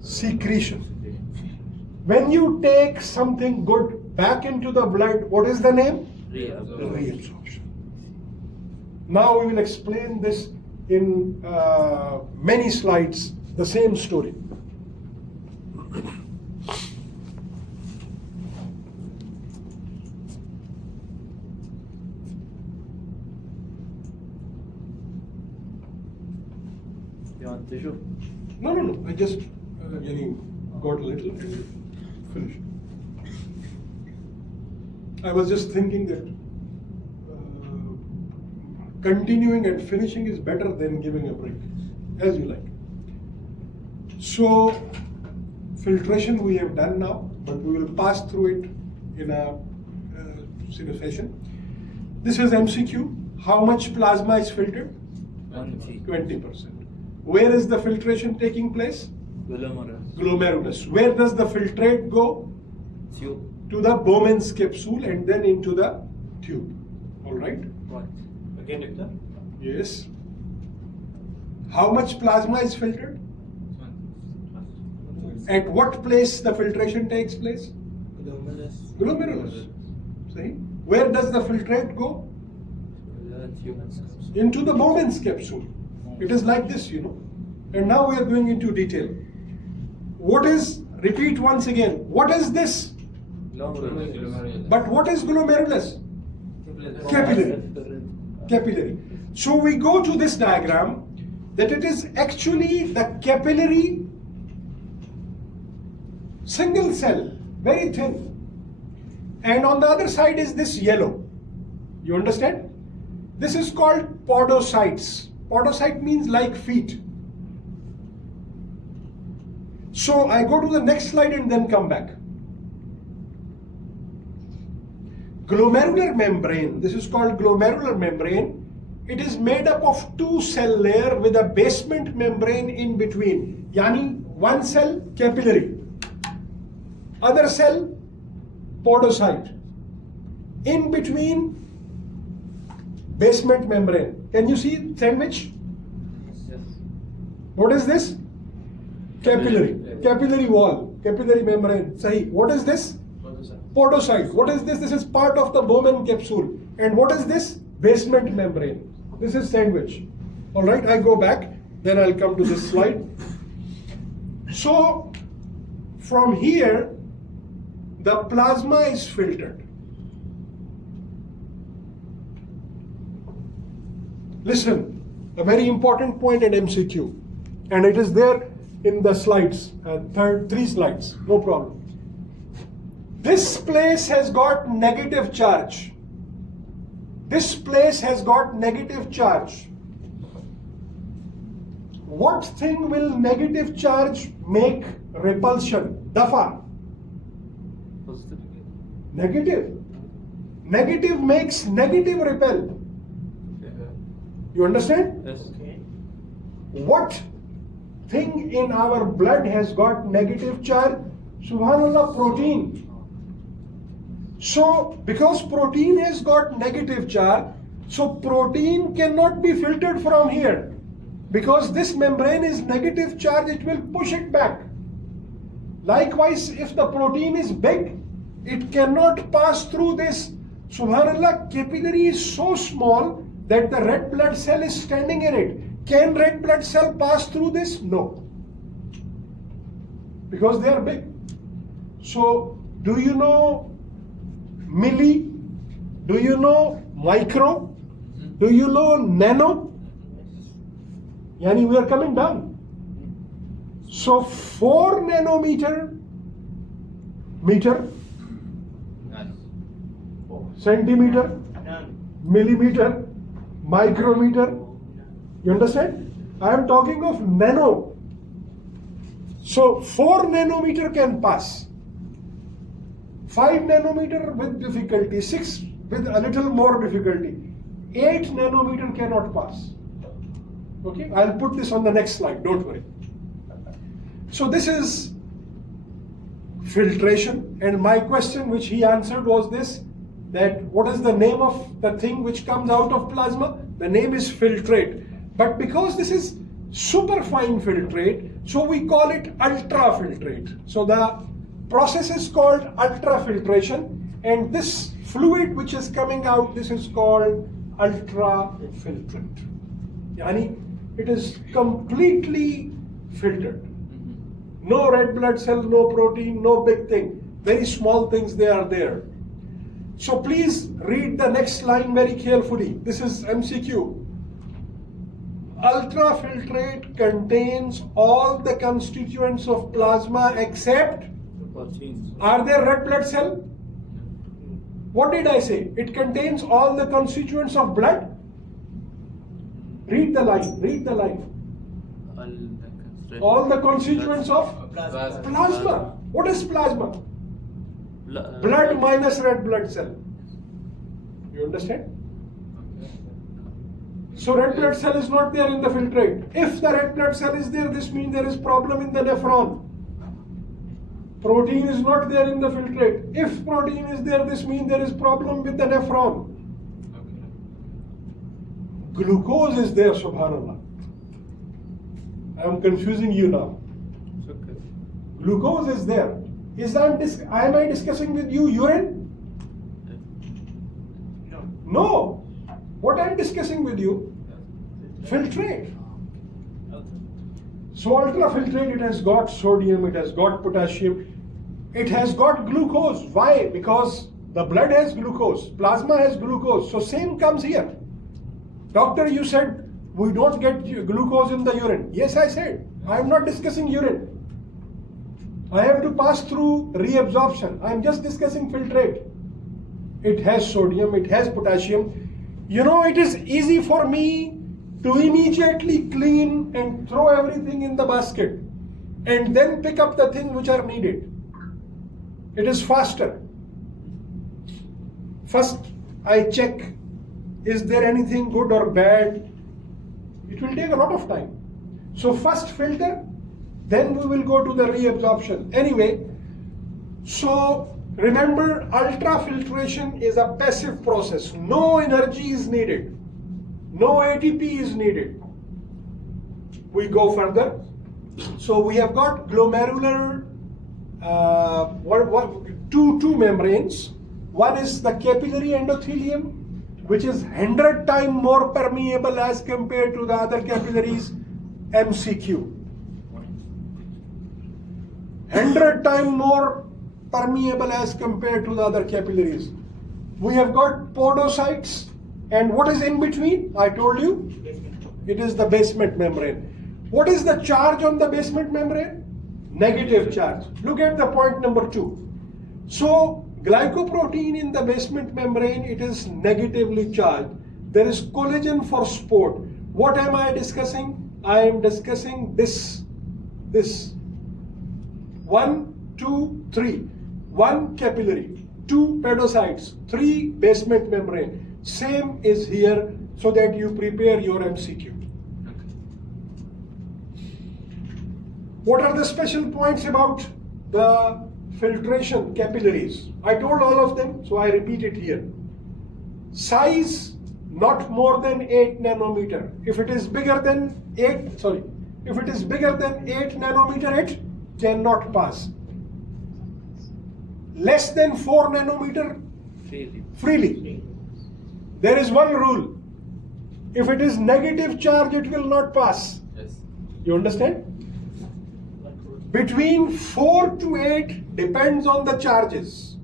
Secretion. When you take something good back into the blood, what is the name? Reabsorption. Now we will explain this in many slides, the same story. You want tissue? No. I just got a little and finished. I was just thinking that continuing and finishing is better than giving a break, as you like. So, filtration we have done now, but we will pass through it in a fashion. This is MCQ. How much plasma is filtered? 20. 20%. Where is the filtration taking place? Glomerulus. Glomerulus. Where does the filtrate go? Tube. To the Bowman's capsule and then into the tube. All right? Right. Again, Doctor? Yes. How much plasma is filtered? At what place the filtration takes place? Glomerulus. See? Where does the filtrate go? The tube. Into the Bowman's capsule. It is like this, you know. And now we are going into detail. What is, repeat once again, what is this? Glomerulus. But what is glomerulus? Capillary. Capillary. So we go to this diagram that it is actually the capillary single cell, very thin. And on the other side is this yellow. You understand? This is called podocytes. Podocyte means like feet. So I go to the next slide and then come back. Glomerular membrane, this is called glomerular membrane. It is made up of two cell layer with a basement membrane in between. Yani one cell capillary, other cell podocyte. In between basement membrane. Can you see sandwich? Yes. What is this? Capillary. Capillary wall. Capillary membrane. Sahi. What is this? Podocyte. What is this? This is part of the Bowman capsule. And what is this? Basement membrane. This is sandwich. Alright, I go back. Then I'll come to this slide. So, from here, the plasma is filtered. Listen, a very important point in MCQ. And it is there in the slides, three slides, no problem. This place has got negative charge. This place has got negative charge. What thing will negative charge make repulsion? Dafa. Positive. Negative. Negative makes negative repel. You understand? Yes. What thing in our blood has got negative charge? Subhanallah, protein. So, because protein has got negative charge, so protein cannot be filtered from here. Because this membrane is negative charge, it will push it back. Likewise, if the protein is big, it cannot pass through this. Subhanallah, capillary is so small that the red blood cell is standing in it. Can red blood cell pass through this? No. Because they are big. So, do you know milli? Do you know micro? Do you know nano? Yani we are coming down. So 4 nanometer, meter, centimeter, millimeter, micrometer. You understand? I am talking of nano. So 4 nanometer can pass. 5 nanometer with difficulty, 6 with a little more difficulty. 8 nanometer cannot pass. Okay, I'll put this on the next slide, don't worry. So this is filtration, and my question which he answered was this, that what is the name of the thing which comes out of plasma? The name is filtrate. But because this is super fine filtrate, so we call it ultrafiltrate. So the process is called ultrafiltration, and this fluid which is coming out, this is called ultrafiltrate. Yani it is completely filtered. No red blood cell, no protein, no big thing. Very small things, they are there. So please read the next line very carefully. This is MCQ. Ultrafiltrate contains all the constituents of plasma except, Proteins. are there red blood cell? What did I say? It contains all the constituents of blood? Read the line, read the line. All the constituents of plasma. What is plasma? Blood minus red blood cell. You understand? So red blood cell is not there in the filtrate. If the red blood cell is there, this means there is problem in the nephron. Protein is not there in the filtrate. If protein is there, this means there is problem with the nephron. Glucose is there, subhanallah. I am confusing you now. It's okay. Glucose is there. Am I discussing with you urine? No. What I am discussing with you? Filtrate. So ultrafiltrate, it has got sodium, it has got potassium, it has got glucose. Why? Because the blood has glucose, plasma has glucose. So same comes here. Doctor, you said we don't get glucose in the urine. Yes, I said. I am not discussing urine. I have to pass through reabsorption. I am just discussing filtrate. It has sodium, it has potassium. You know, it is easy for me to immediately clean and throw everything in the basket and then pick up the things which are needed. It is faster. First, I check, is there anything good or bad? It will take a lot of time. So first filter, then we will go to the reabsorption. Anyway, so remember, ultrafiltration is a passive process. No energy is needed. No ATP is needed. We go further. So we have got glomerular, two membranes. One is the capillary endothelium, which is 100 times more permeable as compared to the other capillaries, MCQ. 100 times more permeable as compared to the other capillaries. We have got podocytes, and what is in between? I told you, it is the basement membrane. What is the charge on the basement membrane? Negative charge. Look at the point number 2. So glycoprotein in the basement membrane, it is negatively charged. There is collagen for support. What am I discussing? I am discussing this. 1, 2, 3. 1 capillary, 2 podocytes, 3 basement membrane. Same is here, so that you prepare your MCQ. What are the special points about the filtration capillaries? I told all of them, so I repeat it here. Size not more than 8 nanometer. If it is bigger than 8 nanometer, it cannot pass. Less than 4 nanometer, freely. There is one rule. If it is negative charge, it will not pass. Yes. You understand? Between 4 to 8 depends on the charges.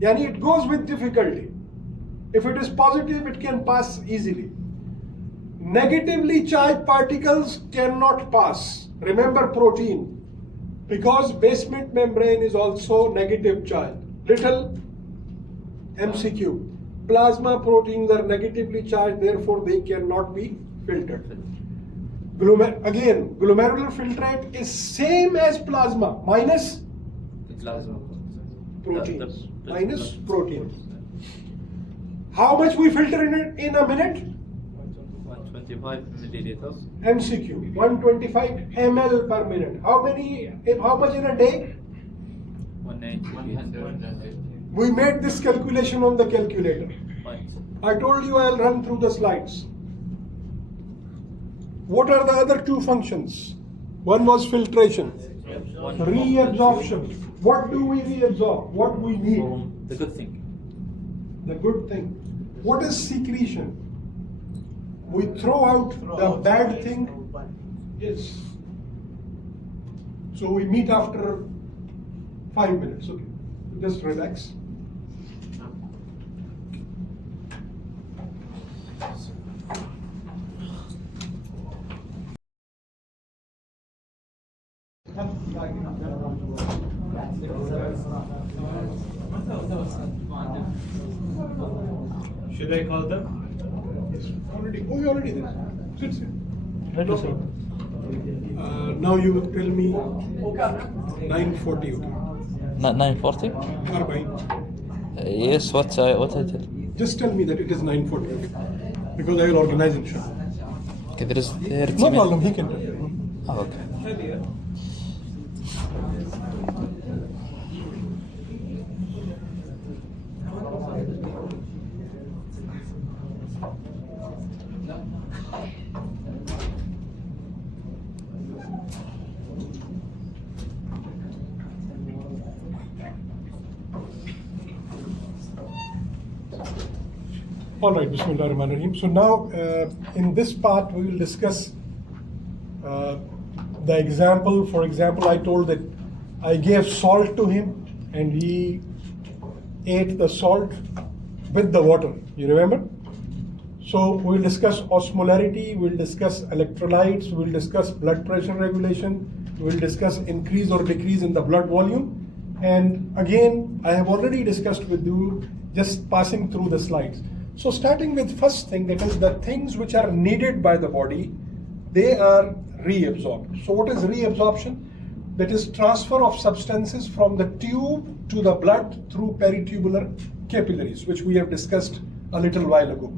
Yani it goes with difficulty. If it is positive, it can pass easily. Negatively charged particles cannot pass. Remember protein. Because basement membrane is also negative charge. Little MCQ. Plasma proteins are negatively charged, therefore they cannot be filtered. Again, glomerular filtrate is same as plasma, minus proteins. Minus protein. How much we filter in a minute? 125 milliliters. MCQ, 125 ml per minute. How much in a day? 180. We made this calculation on the calculator. Right. I told you I'll run through the slides. What are the other 2 functions? One was filtration. Reabsorption. What do we reabsorb? What we need? The good thing. The good thing. What is secretion? We throw out the bad thing. Yes. So we meet after 5 minutes. Okay. Just relax. Should I call them? Yes. We already there. Sit. Let us Now you will tell me 9:40. Okay. 940? Arba'in. Yes, what I tell? Just tell me that it is 9:40. Because I will organize inshallah. Okay, there is 30 No minutes. problem, he can do it. Oh, okay. All right, Bismillahirrahmanirrahim. So now, in this part, we will discuss the example. For example, I told that I gave salt to him, and he ate the salt with the water. You remember? So we'll discuss osmolarity, we'll discuss electrolytes, we'll discuss blood pressure regulation, we'll discuss increase or decrease in the blood volume. And again, I have already discussed with you, just passing through the slides. So starting with first thing, that is the things which are needed by the body, they are reabsorbed. So what is reabsorption? That is transfer of substances from the tube to the blood through peritubular capillaries, which we have discussed a little while ago.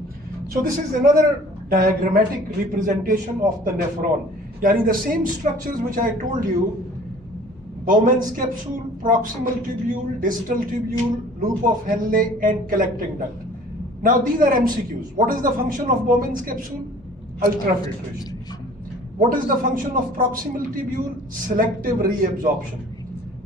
So this is another diagrammatic representation of the nephron. Yani the same structures which I told you, Bowman's capsule, proximal tubule, distal tubule, loop of Henle, and collecting duct. Now these are MCQs. What is the function of Bowman's capsule? Ultrafiltration. What is the function of proximal tubule? Selective reabsorption.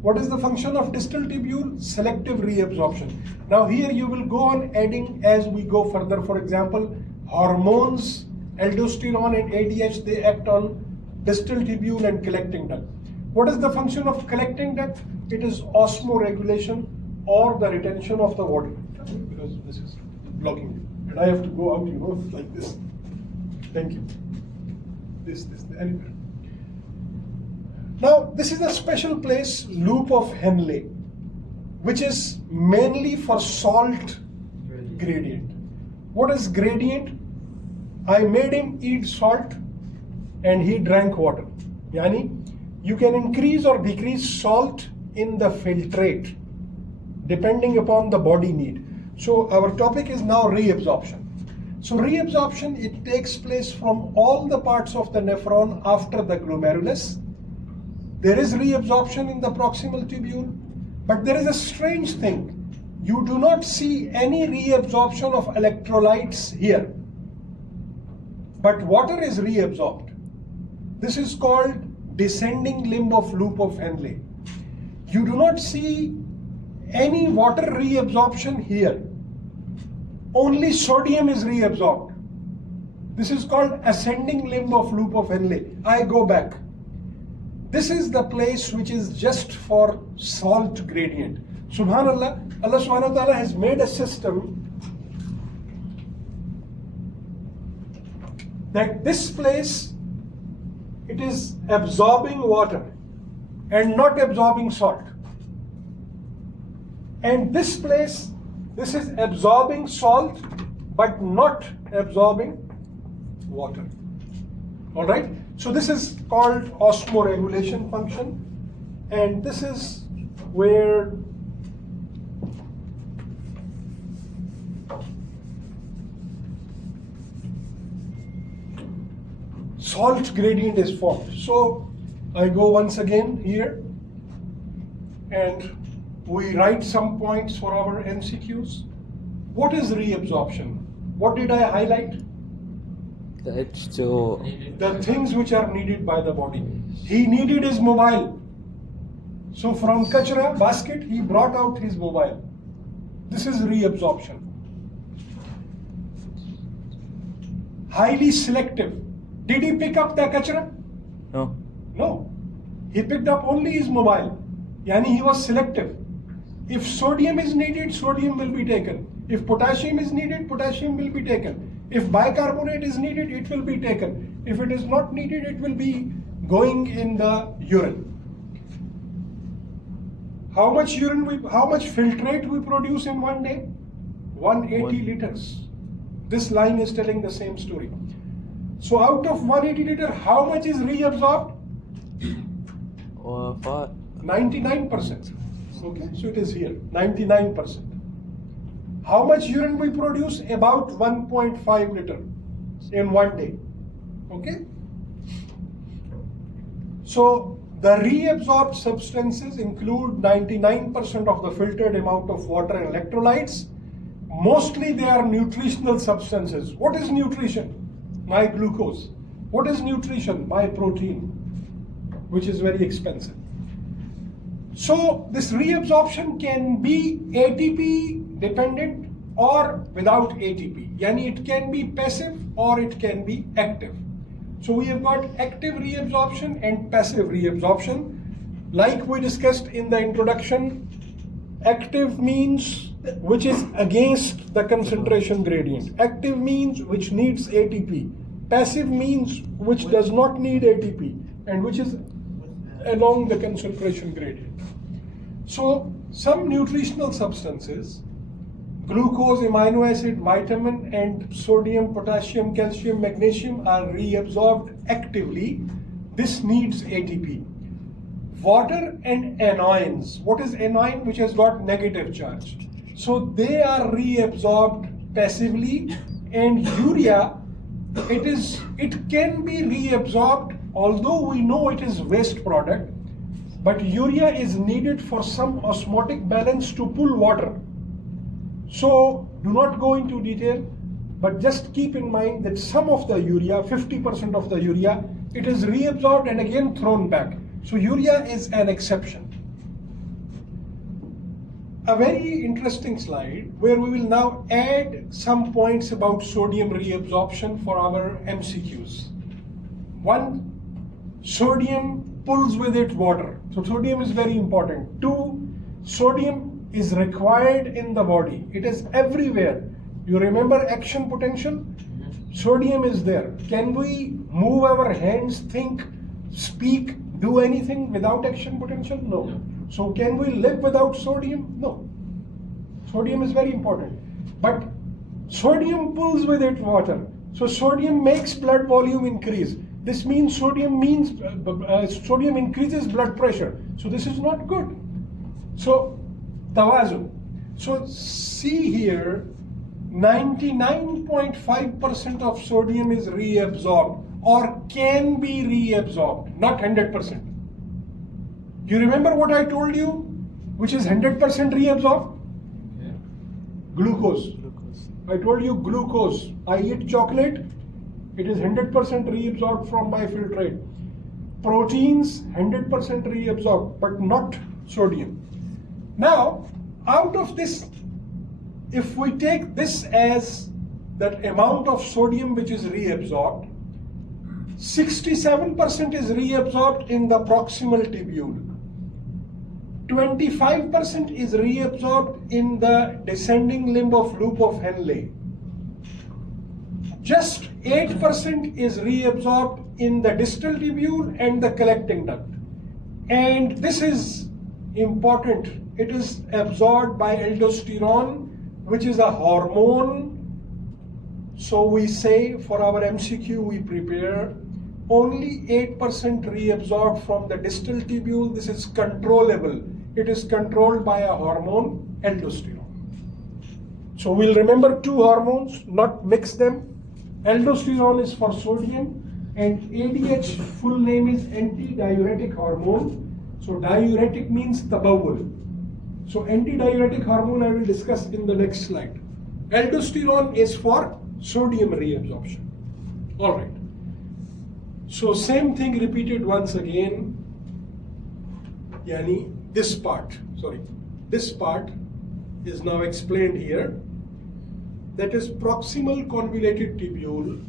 What is the function of distal tubule? Selective reabsorption. Now here you will go on adding as we go further. For example, hormones, aldosterone and ADH, they act on distal tubule and collecting duct. What is the function of collecting duct? It is osmoregulation or the retention of the water. Because this is blocking you. And I have to go out, like this. Thank you. This, anywhere. Now, this is a special place, loop of Henle, which is mainly for salt gradient. What is gradient? I made him eat salt and he drank water. Yani, you can increase or decrease salt in the filtrate depending upon the body need. So our topic is now reabsorption. So reabsorption, it takes place from all the parts of the nephron after the glomerulus. There is reabsorption in the proximal tubule, but there is a strange thing. You do not see any reabsorption of electrolytes here. But water is reabsorbed. This is called descending limb of loop of Henle. You do not see any water reabsorption here. Only sodium is reabsorbed. This is called ascending limb of loop of Henle. I go back. This is the place which is just for salt gradient. Subhanallah, Allah subhanahu wa ta'ala has made a system that this place, it is absorbing water and not absorbing salt. And this place, this is absorbing salt but not absorbing water. All right? So this is called osmoregulation function, and this is where salt gradient is formed. So I go once again here and we write some points for our MCQs. What is reabsorption? What did I highlight? The H2O. The things which are needed by the body. He needed his mobile. So from kachra basket, he brought out his mobile. This is reabsorption. Highly selective. Did he pick up the kachra? No. No. He picked up only his mobile. Yani he was selective. If sodium is needed, sodium will be taken. If potassium is needed, potassium will be taken. If bicarbonate is needed, it will be taken. If it is not needed, it will be going in the urine. How much filtrate we produce in one day? 180 liters. This line is telling the same story. So out of 180 liter, how much is reabsorbed? 99%. Okay, so it is here, 99%. How much urine we produce? About 1.5 liter in one day. Okay? So the reabsorbed substances include 99% of the filtered amount of water and electrolytes. Mostly they are nutritional substances. What is nutrition? My glucose. What is nutrition? My protein, which is very expensive. So this reabsorption can be ATP dependent or without ATP. Yani it can be passive or it can be active. So we have got active reabsorption and passive reabsorption. Like we discussed in the introduction, active means which is against the concentration gradient. Active means which needs ATP. Passive means which does not need ATP and which is along the concentration gradient. So some nutritional substances, glucose, amino acid, vitamin, and sodium, potassium, calcium, magnesium are reabsorbed actively. This needs ATP. Water and anions. What is anion? Which has got negative charge. So they are reabsorbed passively, and urea, it can be reabsorbed, although we know it is waste product, but urea is needed for some osmotic balance to pull water. So do not go into detail, but just keep in mind that some of the urea, 50% of the urea, it is reabsorbed and again thrown back. So urea is an exception. A very interesting slide where we will now add some points about sodium reabsorption for our MCQs. One, sodium pulls with it water. So sodium is very important. Two, sodium is required in the body. It is everywhere. You remember action potential? Sodium is there. Can we move our hands, think, speak, do anything without action potential? No. So can we live without sodium? No. Sodium is very important. But sodium pulls with it water. So sodium makes blood volume increase. This means sodium increases blood pressure. So this is not good. So tawazun. So see here, 99.5% of sodium is reabsorbed or can be reabsorbed, not 100%. You remember what I told you, which is 100% reabsorbed? Yeah. Glucose. I told you glucose. I eat chocolate, it is 100% reabsorbed from my filtrate. Proteins, 100% reabsorbed, but not sodium. Now, out of this, if we take this as that amount of sodium which is reabsorbed, 67% is reabsorbed in the proximal tubule. 25% is reabsorbed in the descending limb of loop of Henle. Just 8% is reabsorbed in the distal tubule and the collecting duct. And this is important. It is absorbed by aldosterone, which is a hormone. So we say for our MCQ we prepare only 8% reabsorbed from the distal tubule. This is controllable. It is controlled by a hormone, aldosterone. So we'll remember two hormones, not mix them. Aldosterone is for sodium and ADH full name is antidiuretic hormone. So diuretic means tabawul. So antidiuretic hormone I will discuss in the next slide. Aldosterone is for sodium reabsorption. All right. So same thing repeated once again. Yani this part is now explained here. That is proximal convoluted tubule.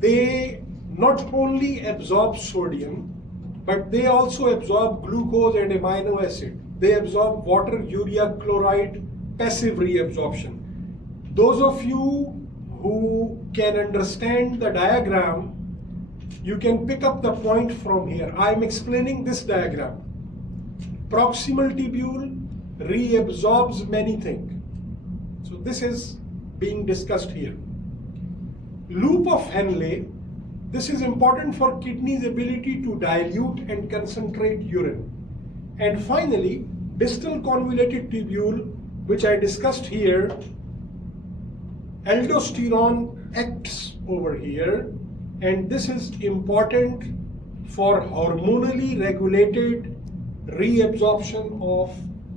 They not only absorb sodium, but they also absorb glucose and amino acid. They absorb water, urea, chloride, passive reabsorption. Those of you who can understand the diagram, you can pick up the point from here. I am explaining this diagram. Proximal tubule reabsorbs many things. So this is being discussed here. Loop of Henle, this is important for kidney's ability to dilute and concentrate urine. And finally, distal convoluted tubule, which I discussed here, aldosterone acts over here and this is important for hormonally regulated reabsorption of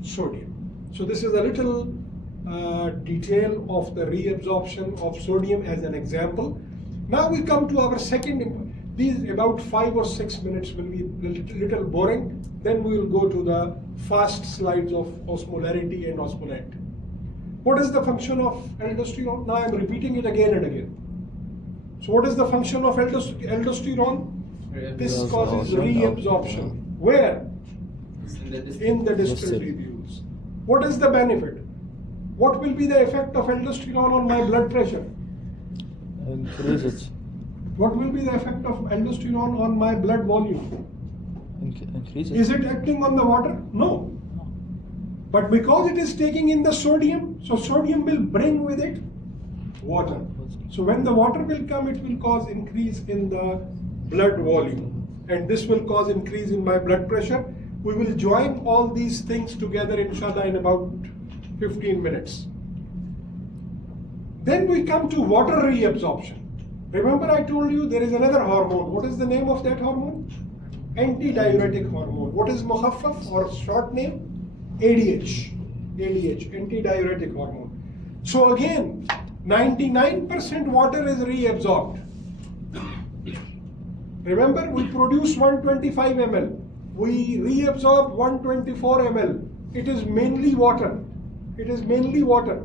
sodium. So this is a little detail of the reabsorption of sodium as an example. Now we come to our second. These about 5 or 6 minutes will be a little boring. Then we will go to the fast slides of osmolarity and osmolality. What is the function of aldosterone? Now I am repeating it again and again. So what is the function of aldosterone? This causes reabsorption. Where? In the distal tubules. What is the benefit? What will be the effect of aldosterone on my blood pressure? Increase it. What will be the effect of aldosterone on my blood volume? Increase it. Is it acting on the water? No. But because it is taking in the sodium, so sodium will bring with it water. So when the water will come, it will cause increase in the blood volume. And this will cause increase in my blood pressure. We will join all these things together inshallah in about 15 minutes. Then we come to water reabsorption. Remember I told you there is another hormone. What is the name of that hormone? Antidiuretic hormone. What is mukhaffaf or short name? ADH. ADH, antidiuretic hormone. So again, 99% water is reabsorbed. Remember, we produce 125 ml. We reabsorb 124 ml. It is mainly water. It is mainly water.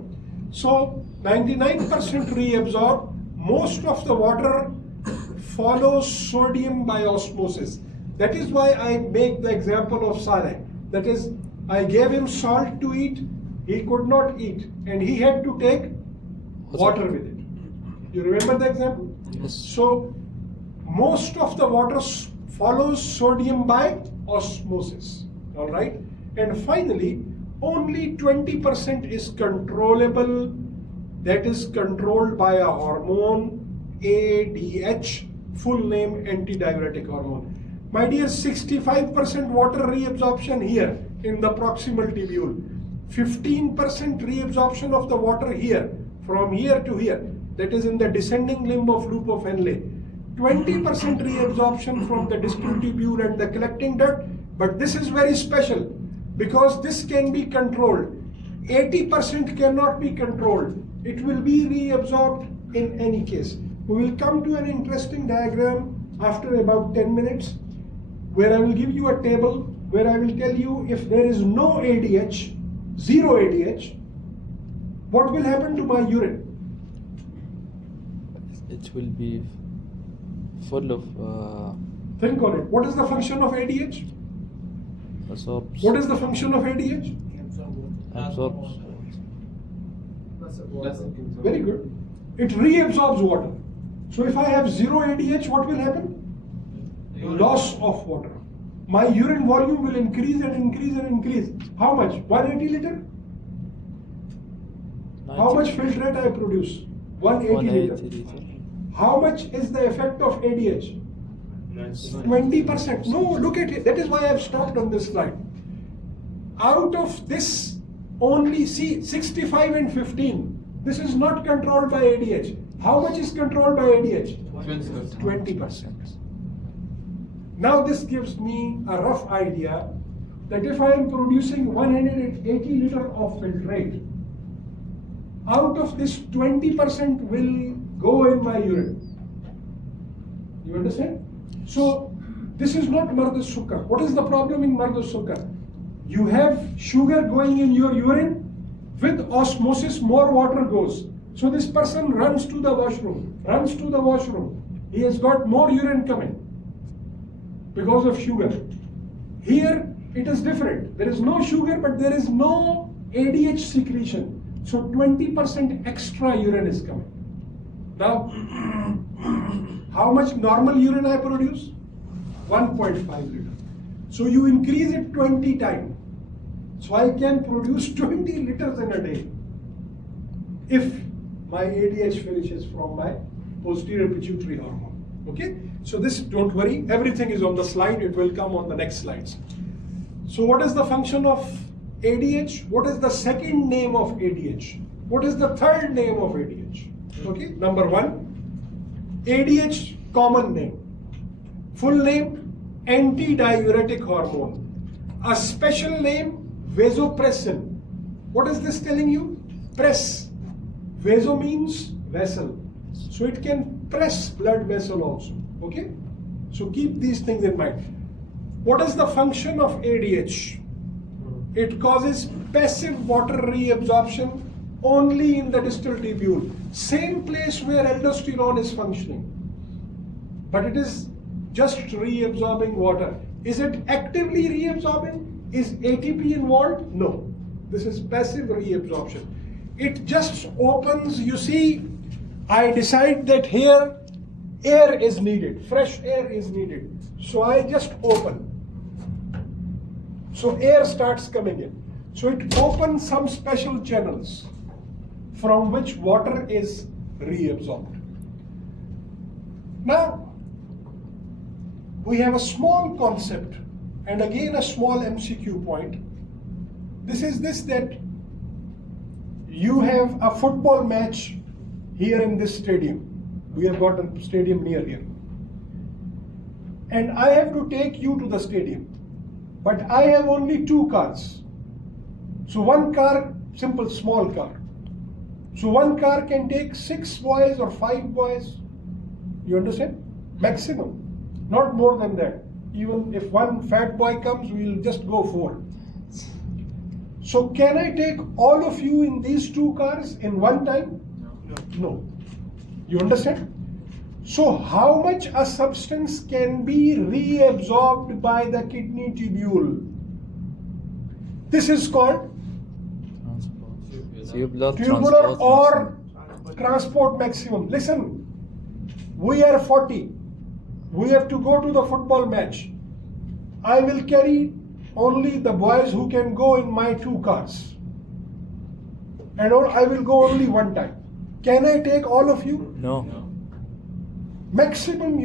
So 99% reabsorb. Most of the water follows sodium by osmosis. That is why I make the example of Saleh. That is, I gave him salt to eat, he could not eat, and he had to take water with it. You remember the example? Yes. So, most of the water follows sodium by osmosis. Alright? And finally, only 20% is controllable. That is controlled by a hormone, ADH, full name antidiuretic hormone. My dear, 65% water reabsorption here in the proximal tubule, 15% reabsorption of the water here, from here to here, that is in the descending limb of loop of Henle, 20% reabsorption from the distal tubule and the collecting duct, but this is very special because this can be controlled. 80% cannot be controlled. It will be reabsorbed in any case. We will come to an interesting diagram after about 10 minutes where I will give you a table where I will tell you if there is no ADH, zero ADH, what will happen to my urine? It will be full of Think on it. What is the function of ADH? absorbs. What is the function of ADH? Absorbs. Very good. It reabsorbs water. So if I have zero ADH, what will happen? Loss of water. My urine volume will increase and increase and increase. How much? 180 liter? How much filtrate I produce? 180 liter. How much is the effect of ADH? 20%. No, look at it. That is why I have stopped on this slide. Out of this, only see 65 and 15. This is not controlled by ADH. How much is controlled by ADH? 20%. Now this gives me a rough idea that if I am producing 180 liter of filtrate, out of this 20% will go in my urine. You understand? So this is not mardus sukkar. What is the problem in mardus sukkar? You have sugar going in your urine, with osmosis more water goes. So this person runs to the washroom. He has got more urine coming because of sugar. Here it is different. There is no sugar, but there is no ADH secretion. So 20% extra urine is coming. Now, how much normal urine I produce? 1.5 liter. So you increase it 20 times. So I can produce 20 liters in a day if my ADH finishes from my posterior pituitary hormone. Okay? So this, don't worry, everything is on the slide. It will come on the next slides. So what is the function of ADH? What is the second name of ADH? What is the third name of ADH? Okay, number one, ADH common name. Full name, antidiuretic hormone. A special name, vasopressin. What is this telling you? Press. Vaso means vessel. So it can press blood vessel also. Okay? So keep these things in mind. What is the function of ADH? It causes passive water reabsorption only in the distal tubule. Same place where aldosterone is functioning. But it is just reabsorbing water. Is it actively reabsorbing? Is ATP involved? No. This is passive reabsorption. It just opens, you see, I decide that here air is needed, fresh air is needed. So I just open. So air starts coming in. So it opens some special channels from which water is reabsorbed. Now, we have a small concept and again a small MCQ point. This is this, that you have a football match here in this stadium. We have got a stadium near here. And I have to take you to the stadium. But I have only 2 cars. So one car, simple small car. So one car can take 6 boys or 5 boys. You understand? Maximum. Not more than that. Even if one fat boy comes, we'll just go 4. So can I take all of you in these 2 cars in one time? No. You understand? So how much a substance can be reabsorbed by the kidney tubule? This is called tubular or transport maximum. Listen, we are 40. We have to go to the football match. I will carry only the boys who can go in my 2 cars. And or I will go only one time. Can I take all of you? No. Maximum,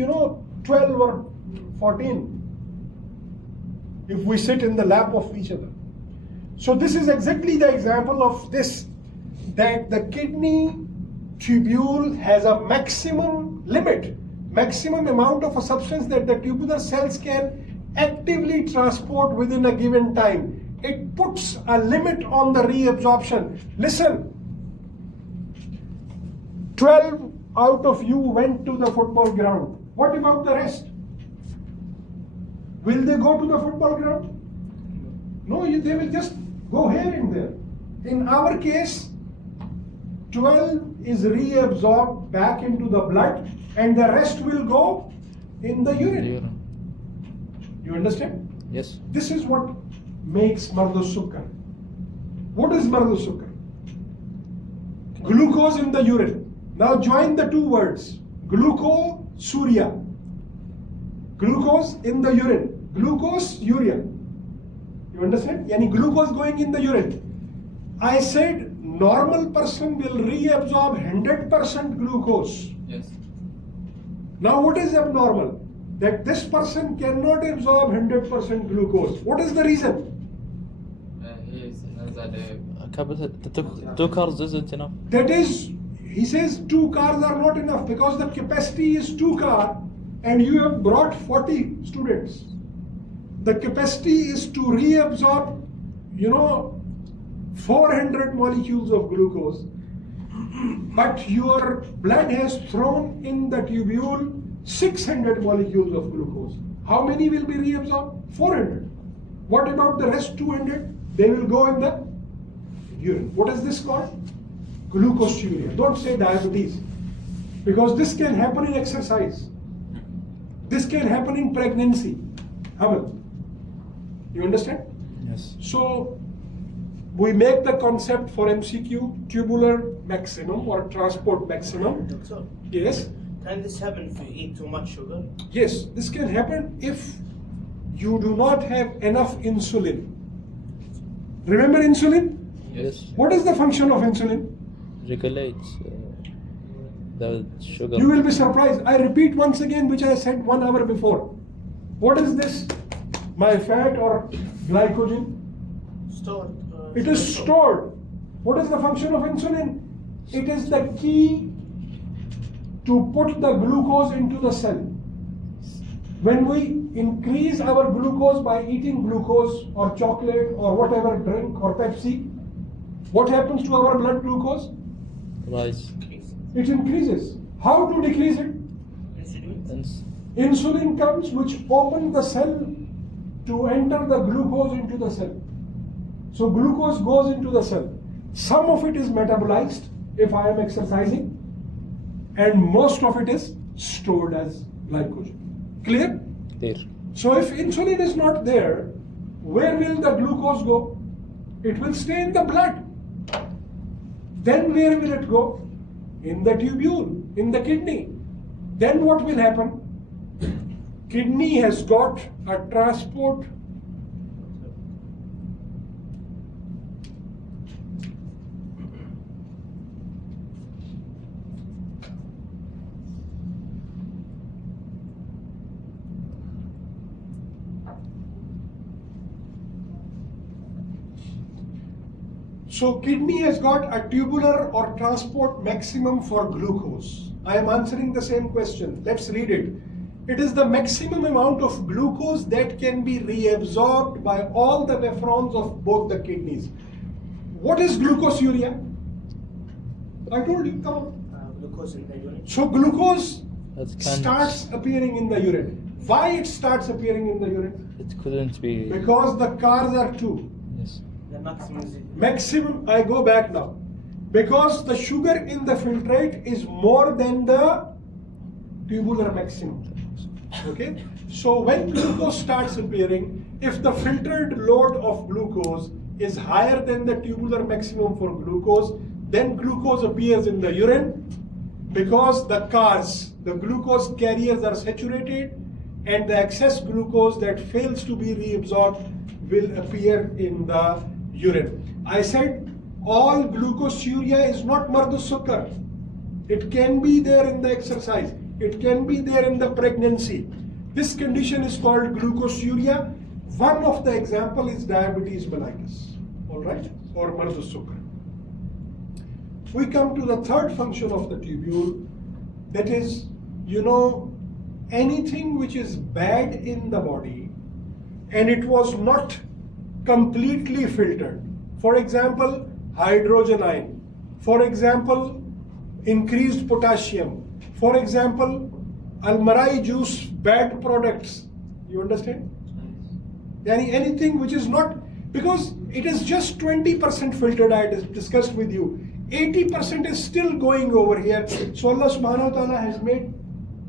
12 or 14. If we sit in the lap of each other. So this is exactly the example of this, that the kidney tubule has a maximum limit, maximum amount of a substance that the tubular cells can actively transport within a given time. It puts a limit on the reabsorption. Listen, 12 out of you went to the football ground. What about the rest? Will they go to the football ground? No, they will just go here and there. In our case, 12 is reabsorbed back into the blood and the rest will go in the urine. You understand? Yes. This is what makes mardo sukkar. What is mardo sukkar? Glucose in the urine. Now join the 2 words. Glucosuria. Glucose in the urine. Glucose, urea. You understand? Yani glucose going in the urine. I said normal person will reabsorb 100% glucose. Yes. Now what is abnormal? That this person cannot absorb 100% glucose. What is the reason? He has a The 2 cars isn't enough. That is, he says 2 cars are not enough because the capacity is 2 cars and you have brought 40 students. The capacity is to reabsorb, 400 molecules of glucose. But your blood has thrown in the tubule 600 molecules of glucose. How many will be reabsorbed? 400. What about the rest 200? They will go in the urine. What is this called? Glucosuria. Don't say diabetes. Because this can happen in exercise. This can happen in pregnancy. Hamal. You understand? Yes. So, we make the concept for MCQ tubular maximum or transport maximum. Doctor, Yes. can this happen if you eat too much sugar? Yes, this can happen if you do not have enough insulin. Remember insulin? Yes. What is the function of insulin? Regulates the sugar. You will be surprised. I repeat once again, which I said 1 hour before. What is this? My fat or glycogen? Stored. It is stored. What is the function of insulin? It is the key to put the glucose into the cell. When we increase our glucose by eating glucose or chocolate or whatever drink or Pepsi, what happens to our blood glucose? Rise. It increases. How to decrease it? Ins- Insulin comes, which opens the cell to enter the glucose into the cell. So glucose goes into the cell. Some of it is metabolized if I am exercising, and most of it is stored as glycogen. Clear? There. So if insulin is not there, where will the glucose go? It will stay in the blood. Then where will it go? In the tubule, in the kidney. Then what will happen? Kidney has got a transport So kidney has got a tubular or transport maximum for glucose. I am answering the same question. Let's read it. It is the maximum amount of glucose that can be reabsorbed by all the nephrons of both the kidneys. What is glucosuria? I told you, come on. Glucose in the urine. So glucose That can't- starts appearing in the urine. Why it starts appearing in the urine? It couldn't be. Because the cars are two. Yes. The maximum is Maximum, I go back now. Because the sugar in the filtrate is more than the tubular maximum. Okay? So when glucose starts appearing, if the filtered load of glucose is higher than the tubular maximum for glucose, then glucose appears in the urine because the cars, the glucose carriers are saturated, and the excess glucose that fails to be reabsorbed will appear in the urine. I said all glucosuria is not mardus sukkar. It can be there in the exercise. It can be there in the pregnancy. This condition is called glucosuria. One of the example is diabetes mellitus, all right, or mardus sukkar. We come to the third function of the tubule, that is, anything which is bad in the body and it was not completely filtered. For example, hydrogen ion. For example, increased potassium. For example, almarai juice, bad products. You understand? Anything which is not, because it is just 20% filtered, I discussed with you. 80% is still going over here. So Allah subhanahu wa ta'ala has made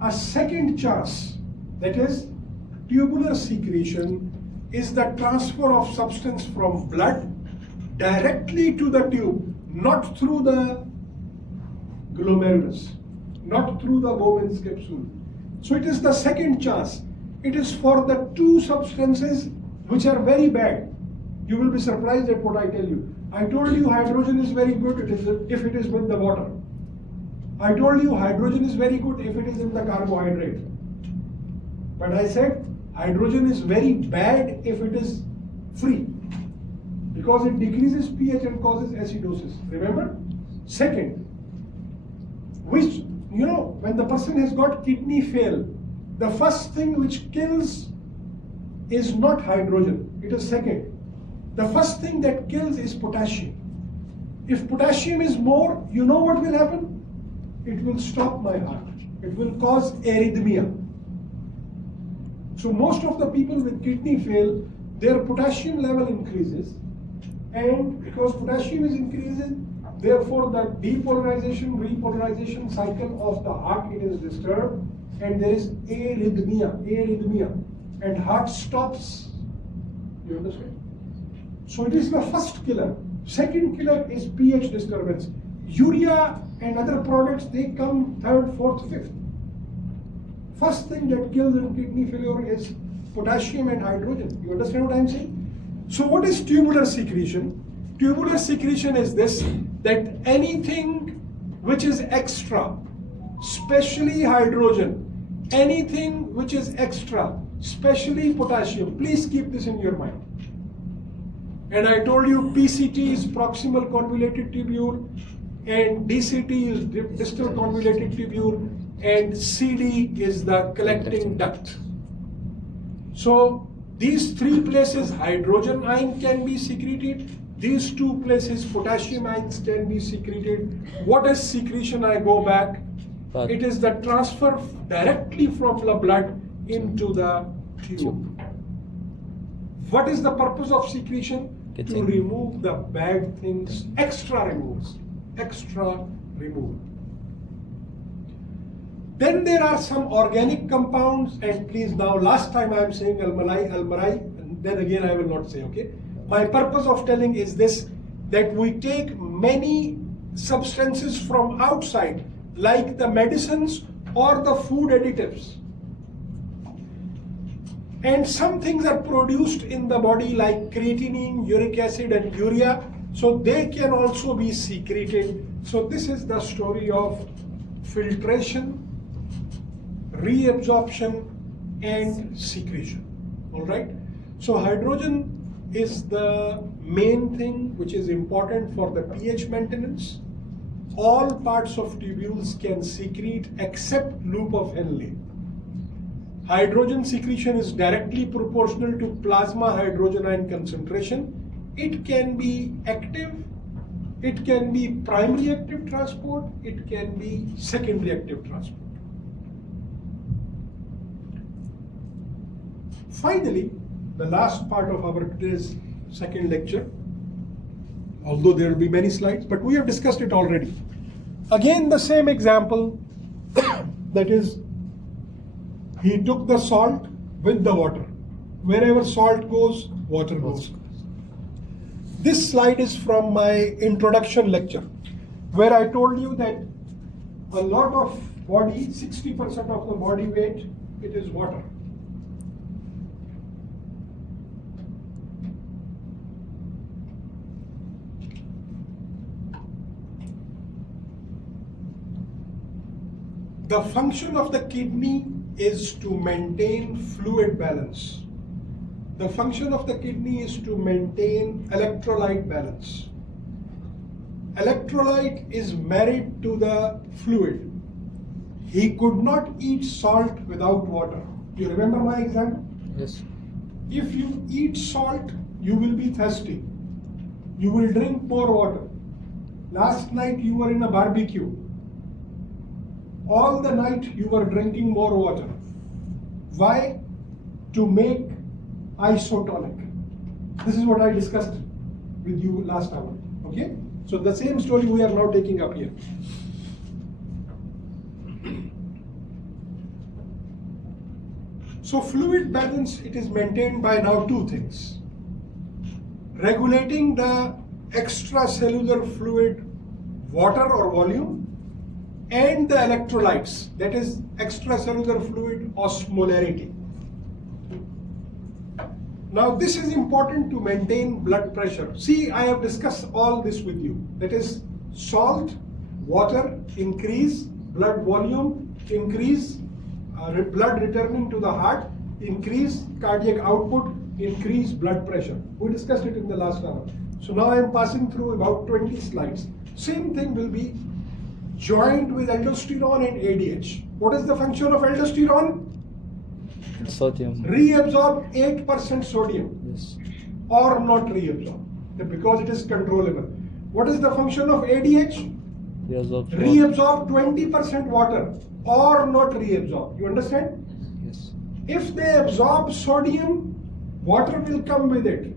a second chance, that is tubular secretion is the transfer of substance from blood directly to the tube, not through the glomerulus, not through the Bowman's capsule. So it is the second chance. It is for the two substances which are very bad. You will be surprised at what I tell you. I told you hydrogen is very good if it is with the water. I told you hydrogen is very good if it is in the carbohydrate. But I said hydrogen is very bad if it is free, because it decreases pH and causes acidosis. Remember? Second, which, when the person has got kidney fail, the first thing which kills is not hydrogen, it is second. The first thing that kills is potassium. If potassium is more, you know what will happen? It will stop my heart. It will cause arrhythmia. So most of the people with kidney fail, their potassium level increases, and because potassium is increasing, therefore the depolarization, repolarization cycle of the heart, it is disturbed, and there is arrhythmia, and heart stops. You understand? So it is the first killer. Second killer is pH disturbance. Urea and other products, they come third, fourth, fifth. First thing that kills in kidney failure is potassium and hydrogen. You understand what I am saying? So what is tubular secretion? Tubular secretion is this, that anything which is extra, especially hydrogen, anything which is extra, especially potassium, please keep this in your mind. And I told you PCT is proximal convoluted tubule, and DCT is distal convoluted tubule, and CD is the collecting duct. So these three places hydrogen ion can be secreted. These two places potassium ions can be secreted. What is secretion? I go back. But- It is the transfer directly from the blood into the tube. What is the purpose of secretion? To Getting- remove the bad things, extra removal. Then there are some organic compounds, and please now, last time I am saying almarai, and then again I will not say, okay? My purpose of telling is this, that we take many substances from outside, like the medicines or the food additives. And some things are produced in the body like creatinine, uric acid and urea, so they can also be secreted. So this is the story of filtration, reabsorption and secretion. All right. So hydrogen is the main thing which is important for the pH maintenance. All parts of tubules can secrete except loop of Henle. Hydrogen secretion is directly proportional to plasma hydrogen ion concentration. It can be active, it can be primary active transport, it can be secondary active transport. Finally, the last part of our today's second lecture, although there will be many slides, but we have discussed it already. Again, the same example, that is, he took the salt with the water. Wherever salt goes, water goes. This slide is from my introduction lecture, where I told you that a lot of body, 60% of the body weight, it is water. The function of the kidney is to maintain fluid balance. The function of the kidney is to maintain electrolyte balance. Electrolyte is married to the fluid. He could not eat salt without water. You remember my example? Yes. If you eat salt, you will be thirsty. You will drink more water. Last night you were in a barbecue. All the night you were drinking more water. Why? To make isotonic. This is what I discussed with you last hour. Okay? So the same story we are now taking up here. So fluid balance, it is maintained by now two things. Regulating the extracellular fluid water or volume, and the electrolytes, that is extracellular fluid osmolarity. Now this is important to maintain blood pressure. See, I have discussed all this with you. That is salt, water, increase blood volume, increase blood returning to the heart, increase cardiac output, increase blood pressure. We discussed it in the last hour. So now I am passing through about 20 slides. Same thing will be joined with aldosterone and ADH. What is the function of aldosterone? Sodium. Reabsorb 8% sodium Yes. or not reabsorb, because it is controllable. What is the function of ADH? Reabsorb. Reabsorb 20% water or not reabsorb. You understand? Yes. If they absorb sodium, water will come with it.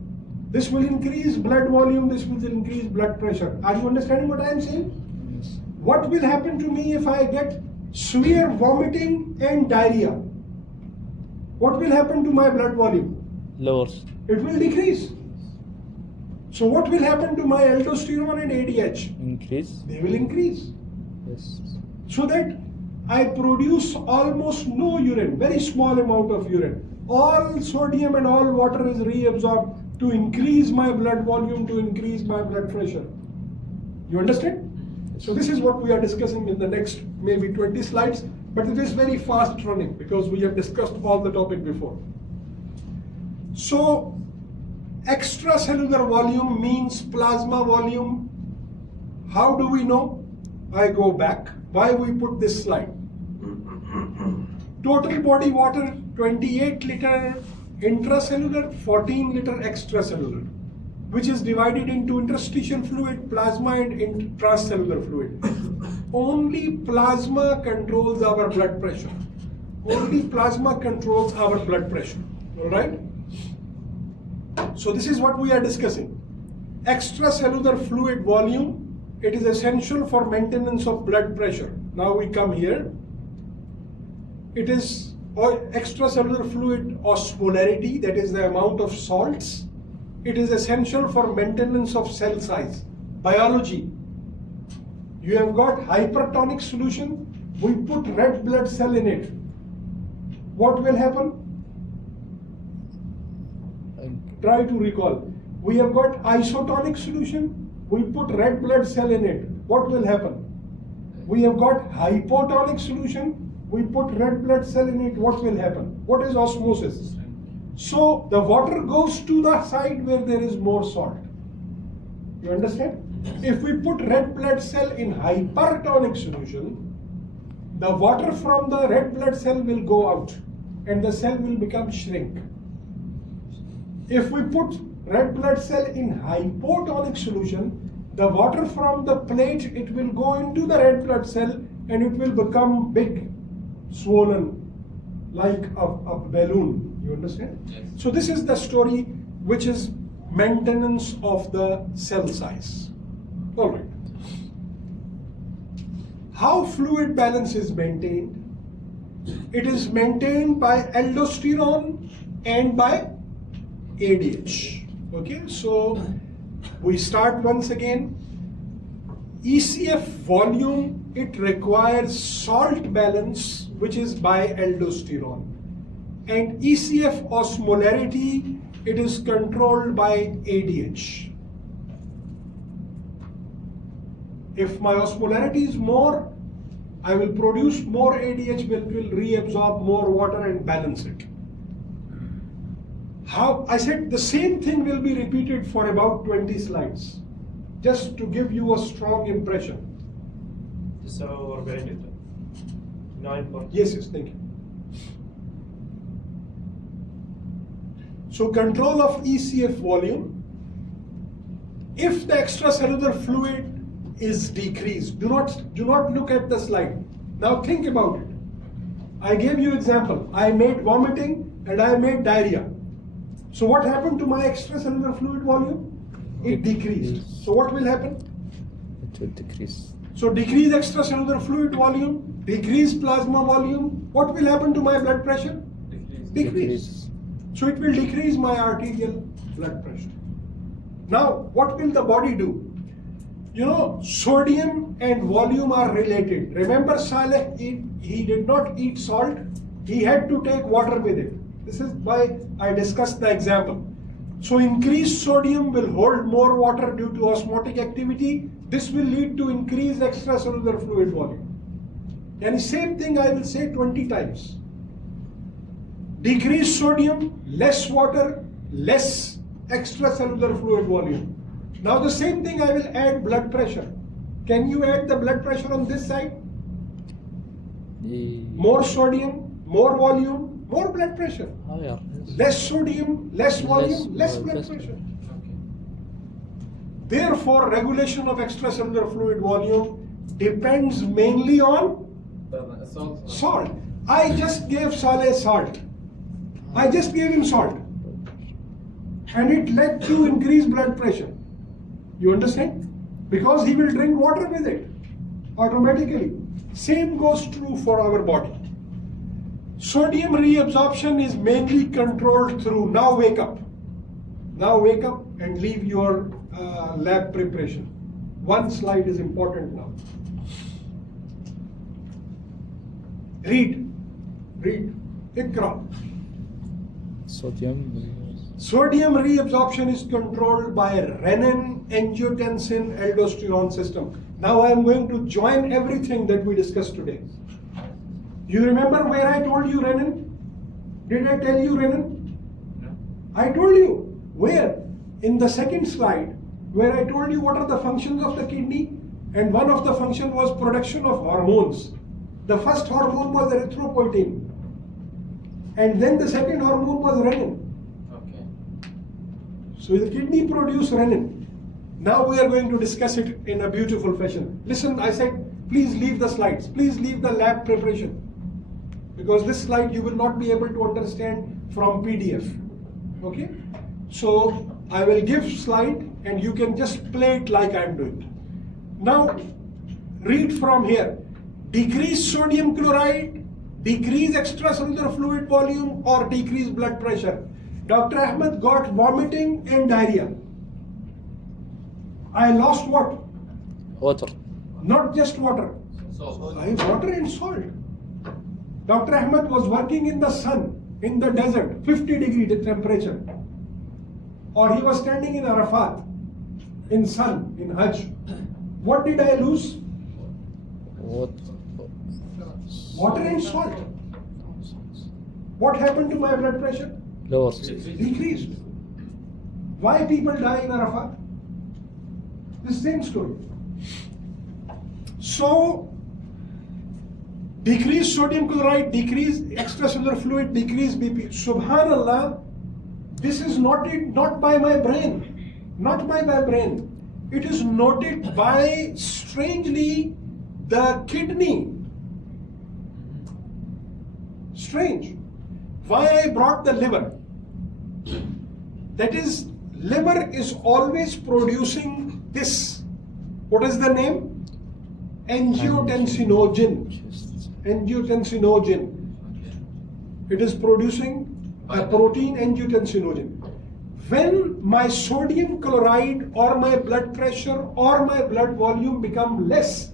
This will increase blood volume, this will increase blood pressure. Are you understanding what I am saying? Yes. What will happen to me if I get severe vomiting and diarrhea? What will happen to my blood volume? Lowers. It will decrease. So what will happen to my aldosterone and ADH? Increase. They will increase. Yes. So that I produce almost no urine, very small amount of urine. All sodium and all water is reabsorbed to increase my blood volume, to increase my blood pressure. You understand? So this is what we are discussing in the next maybe 20 slides, but it is very fast running because we have discussed all the topic before. So extracellular volume means plasma volume. How do we know? I go back. Why we put this slide? Total body water 28 liter intracellular, 14 liter extracellular, which is divided into interstitial fluid, plasma and transcellular fluid. Only plasma controls our blood pressure. Only plasma controls our blood pressure. Alright? So this is what we are discussing. Extracellular fluid volume, it is essential for maintenance of blood pressure. Now we come here. It is extracellular fluid osmolarity, that is the amount of salts. It is essential for maintenance of cell size. Biology. You have got hypertonic solution, we put red blood cell in it. What will happen? Try to recall. We have got isotonic solution, we put red blood cell in it. What will happen? We have got hypotonic solution, we put red blood cell in it. What will happen? What is osmosis? So the water goes to the side where there is more salt. You understand? If we put red blood cell in hypertonic solution, the water from the red blood cell will go out and the cell will become shrink. If we put red blood cell in hypotonic solution, the water from the plate, it will go into the red blood cell and it will become big, swollen, like a balloon. You understand? Yes. So this is the story which is maintenance of the cell size. Alright. How fluid balance is maintained? It is maintained by aldosterone and by ADH. Okay, so we start once again. ECF volume, it requires salt balance, which is by aldosterone. And ECF osmolarity, it is controlled by ADH. If my osmolarity is more, I will produce more ADH, which will reabsorb more water and balance it. How? I said the same thing will be repeated for about 20 slides, just to give you a strong impression. So we're going to 9 point. Yes, thank you. So control of ECF volume. If the extracellular fluid is decreased, do not look at the slide. Now think about it. I gave you example. I made vomiting and I made diarrhea. So what happened to my extracellular fluid volume? It decreased. So what will happen? It will decrease. So decrease extracellular fluid volume, decrease plasma volume. What will happen to my blood pressure? Decrease. So it will decrease my arterial blood pressure. Now, what will the body do? You know, sodium and volume are related. Remember Saleh, he did not eat salt. He had to take water with it. This is why I discussed the example. So increased sodium will hold more water due to osmotic activity. This will lead to increased extracellular fluid volume. And the same thing I will say 20 times. Decreased sodium, less water, less extracellular fluid volume. Now the same thing I will add blood pressure. Can you add the blood pressure on this side? More sodium, more volume, more blood pressure. Higher. Less sodium, less volume, less blood pressure. Therefore, regulation of extracellular fluid volume depends mainly on salt. I just gave Saleh salt. I just gave him salt. And it led to increased blood pressure. You understand? Because he will drink water with it automatically. Same goes true for our body. Sodium reabsorption is mainly controlled through, now wake up and leave your lab preparation. One slide is important now. Read. Ikra. Sodium reabsorption is controlled by renin, angiotensin, aldosterone system. Now I am going to join everything that we discussed today. You remember where I told you renin? Did I tell you renin? No. I told you. Where? In the second slide, where I told you what are the functions of the kidney, and one of the function was production of hormones. The first hormone was erythropoietin. And then the second hormone was renin. Okay. So the kidney produced renin. Now we are going to discuss it in a beautiful fashion. Listen, I said, please leave the slides. Please leave the lab preparation. Because this slide you will not be able to understand from PDF. Okay? So I will give slide and you can just play it like I am doing. Now read from here. Decrease sodium chloride, decrease extracellular fluid volume, or decrease blood pressure. Dr. Ahmed got vomiting and diarrhea. I lost what? Water. Not just water. So, I have water and salt. Dr. Ahmed was working in the sun, in the desert, 50-degree temperature. Or he was standing in Arafat, in sun, in Hajj. What did I lose? What? Water and salt. What happened to my blood pressure? Lower. Decreased. Why people die in Arafat? The same story. So, decrease sodium chloride, decrease extracellular fluid, decrease BP. Subhanallah, this is noted not by my brain, not by my brain. It is noted by, strangely, the kidney. Strange. Why I brought the liver? That is, liver is always producing this. What is the name? Angiotensinogen. Angiotensinogen. It is producing a protein, angiotensinogen. When my sodium chloride or my blood pressure or my blood volume become less,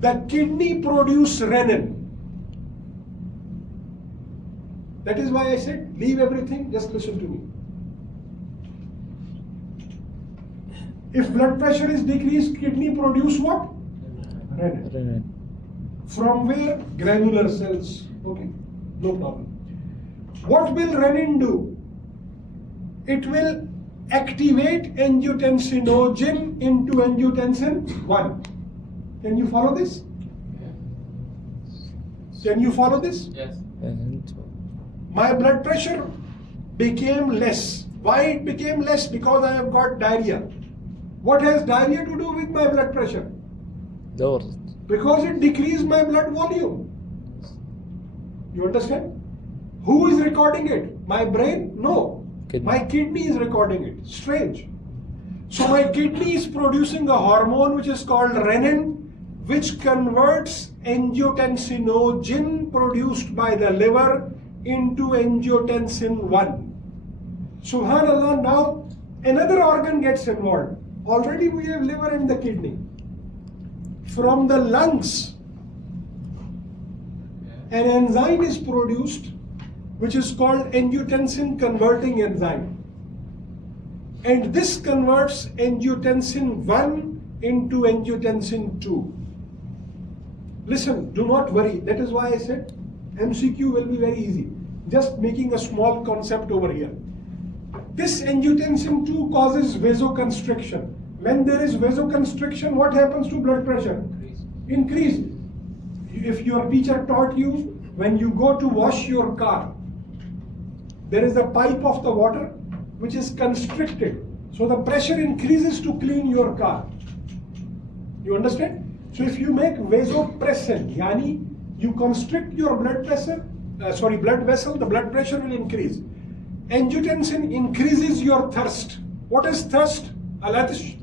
the kidney produce renin. That is why I said, leave everything, just listen to me. If blood pressure is decreased, kidney produce what? Renin. Renin. From where? Granular cells. Okay, no problem. What will renin do? It will activate angiotensinogen into angiotensin 1. Can you follow this? Can you follow this? yes. And My blood pressure became less. Why it became less? Because I have got diarrhea. What has diarrhea to do with my blood pressure? lower. Because it decreased my blood volume. You understand? Who is recording it? My brain? No. Kidney. My kidney is recording it. Strange. So my kidney is producing a hormone which is called renin, which converts angiotensinogen produced by the liver into angiotensin 1. Subhanallah, now another organ gets involved. Already we have liver and the kidney. From the lungs, an enzyme is produced which is called angiotensin converting enzyme. And this converts angiotensin 1 into angiotensin 2. Listen, do not worry. That is why I said MCQ will be very easy. Just making a small concept over here. This angiotensin 2 causes vasoconstriction. When there is vasoconstriction, what happens to blood pressure? Increase. If your teacher taught you, when you go to wash your car, there is a pipe of the water which is constricted. So the pressure increases to clean your car. You understand? So if you make vasopressin, yani you constrict your blood vessel, the blood pressure will increase. Angiotensin increases your thirst. What is thirst? Al-Atish.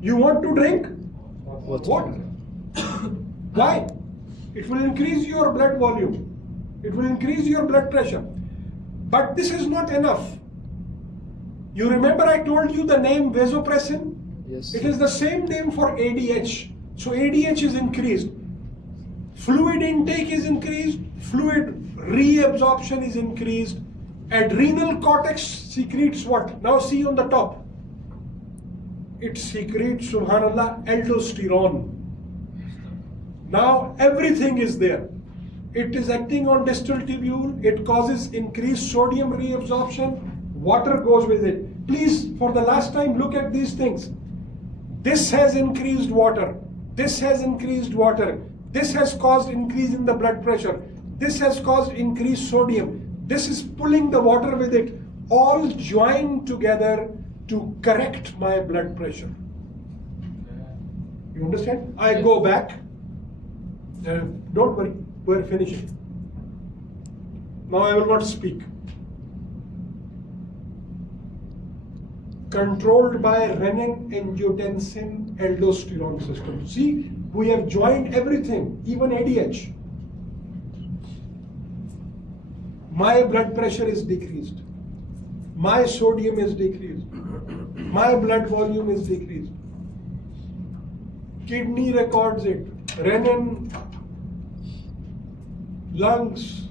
You want to drink? Water. Why? It will increase your blood volume. It will increase your blood pressure. But this is not enough. You remember I told you the name vasopressin? Yes. It is the same name for ADH. So ADH is increased. Fluid intake is increased. Fluid reabsorption is increased. Adrenal cortex secretes what? Now see on the top. It secretes, subhanallah, aldosterone. Now everything is there. It is acting on distal tubule. It causes increased sodium reabsorption. Water goes with it. Please, for the last time, look at these things. This has increased water. This has increased water. This has caused increase in the blood pressure. This has caused increased sodium. This is pulling the water with it, all joined together to correct my blood pressure. You understand? I go back. Don't worry, we're finishing. Now I will not speak. Controlled by renin, angiotensin, aldosterone system. See, we have joined everything, even ADH. My blood pressure is decreased. My sodium is decreased. My blood volume is decreased. Kidney records it. Renin, lungs,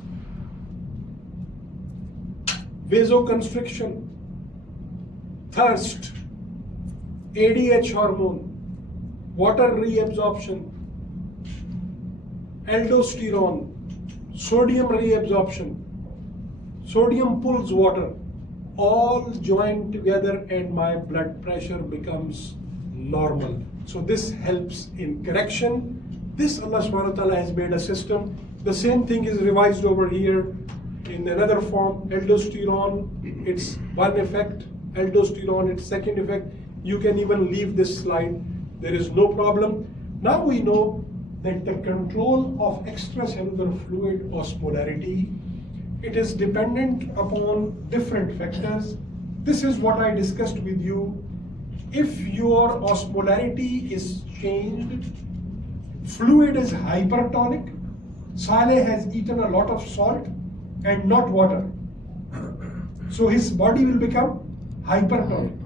vasoconstriction, thirst, ADH hormone, water reabsorption, aldosterone, sodium reabsorption. Sodium pulls water, all joined together, and my blood pressure becomes normal. So this helps in correction. This Allah subhanahu wa ta'ala has made a system. The same thing is revised over here in another form. Aldosterone, it's one effect. Aldosterone, its second effect. You can even leave this slide. There is no problem. Now we know that the control of extracellular fluid osmolarity, it is dependent upon different factors. This is what I discussed with you. If your osmolarity is changed, fluid is hypertonic, Saleh has eaten a lot of salt and not water. So his body will become hypertonic.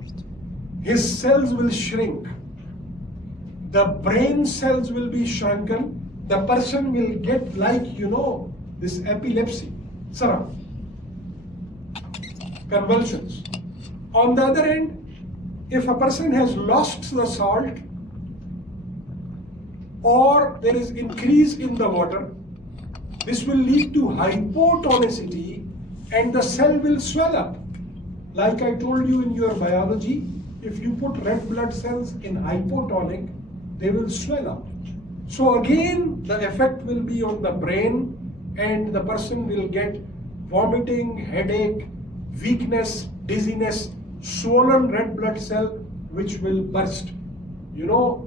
His cells will shrink. The brain cells will be shrunken. The person will get this epilepsy. Convulsions. On the other hand, if a person has lost the salt or there is increase in the water, this will lead to hypotonicity and the cell will swell up. Like I told you in your biology, if you put red blood cells in hypotonic, they will swell up. So again, the effect will be on the brain and the person will get vomiting, headache, weakness, dizziness, swollen red blood cell which will burst.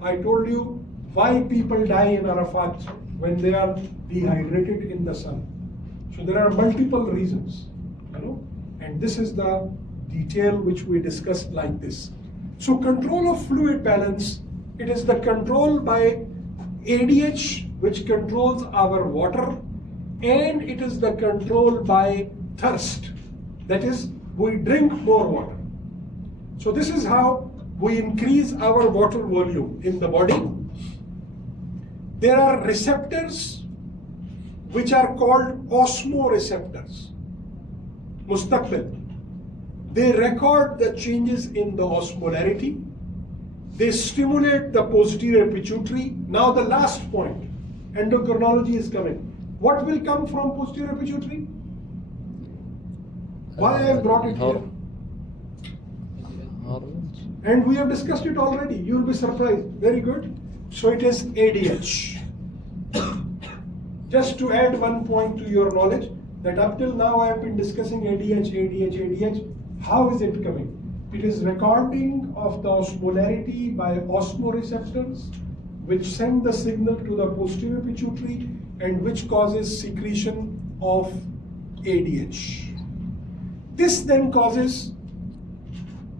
I told you why people die in Arafat when they are dehydrated in the sun. So there are multiple reasons, and this is the detail which we discussed like this. So control of fluid balance, it is the control by ADH which controls our water, and it is the control by thirst. That is, we drink more water. So this is how we increase our water volume in the body. There are receptors which are called osmoreceptors. Mustaqbil. They record the changes in the osmolarity. They stimulate the posterior pituitary. Now the last point, endocrinology is coming. What will come from posterior pituitary? Why I have brought it here? Hormones. And we have discussed it already. You will be surprised. Very good. So it is ADH. Just to add one point to your knowledge, that up till now I have been discussing ADH. How is it coming? It is recording of the osmolarity by osmoreceptors, which send the signal to the posterior pituitary and which causes secretion of ADH. This then causes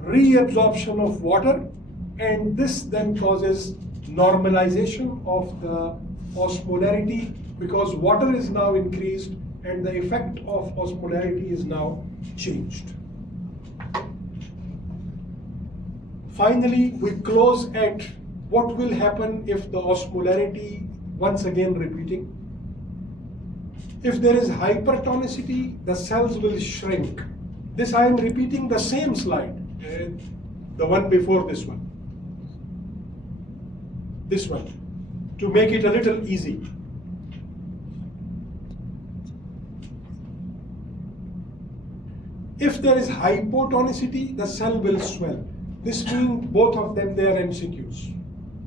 reabsorption of water, and this then causes normalization of the osmolarity because water is now increased and the effect of osmolarity is now changed. Finally, we close at what will happen if the osmolarity, once again repeating, if there is hypertonicity, the cells will shrink. This I am repeating the same slide, the one before this one. This one, to make it a little easy. If there is hypotonicity, the cell will swell. This means both of them, they are MCQs.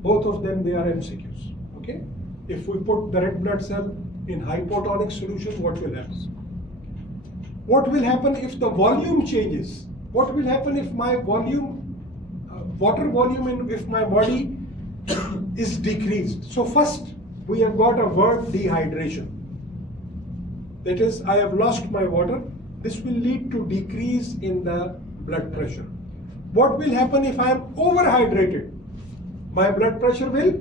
Both of them, they are MCQs. Okay? If we put the red blood cell in hypotonic solution, what will happen? What will happen if the volume changes? What will happen if my volume, water volume if my body is decreased? So first, we have got a word dehydration. That is, I have lost my water. This will lead to decrease in the blood pressure. What will happen if I am overhydrated? My blood pressure will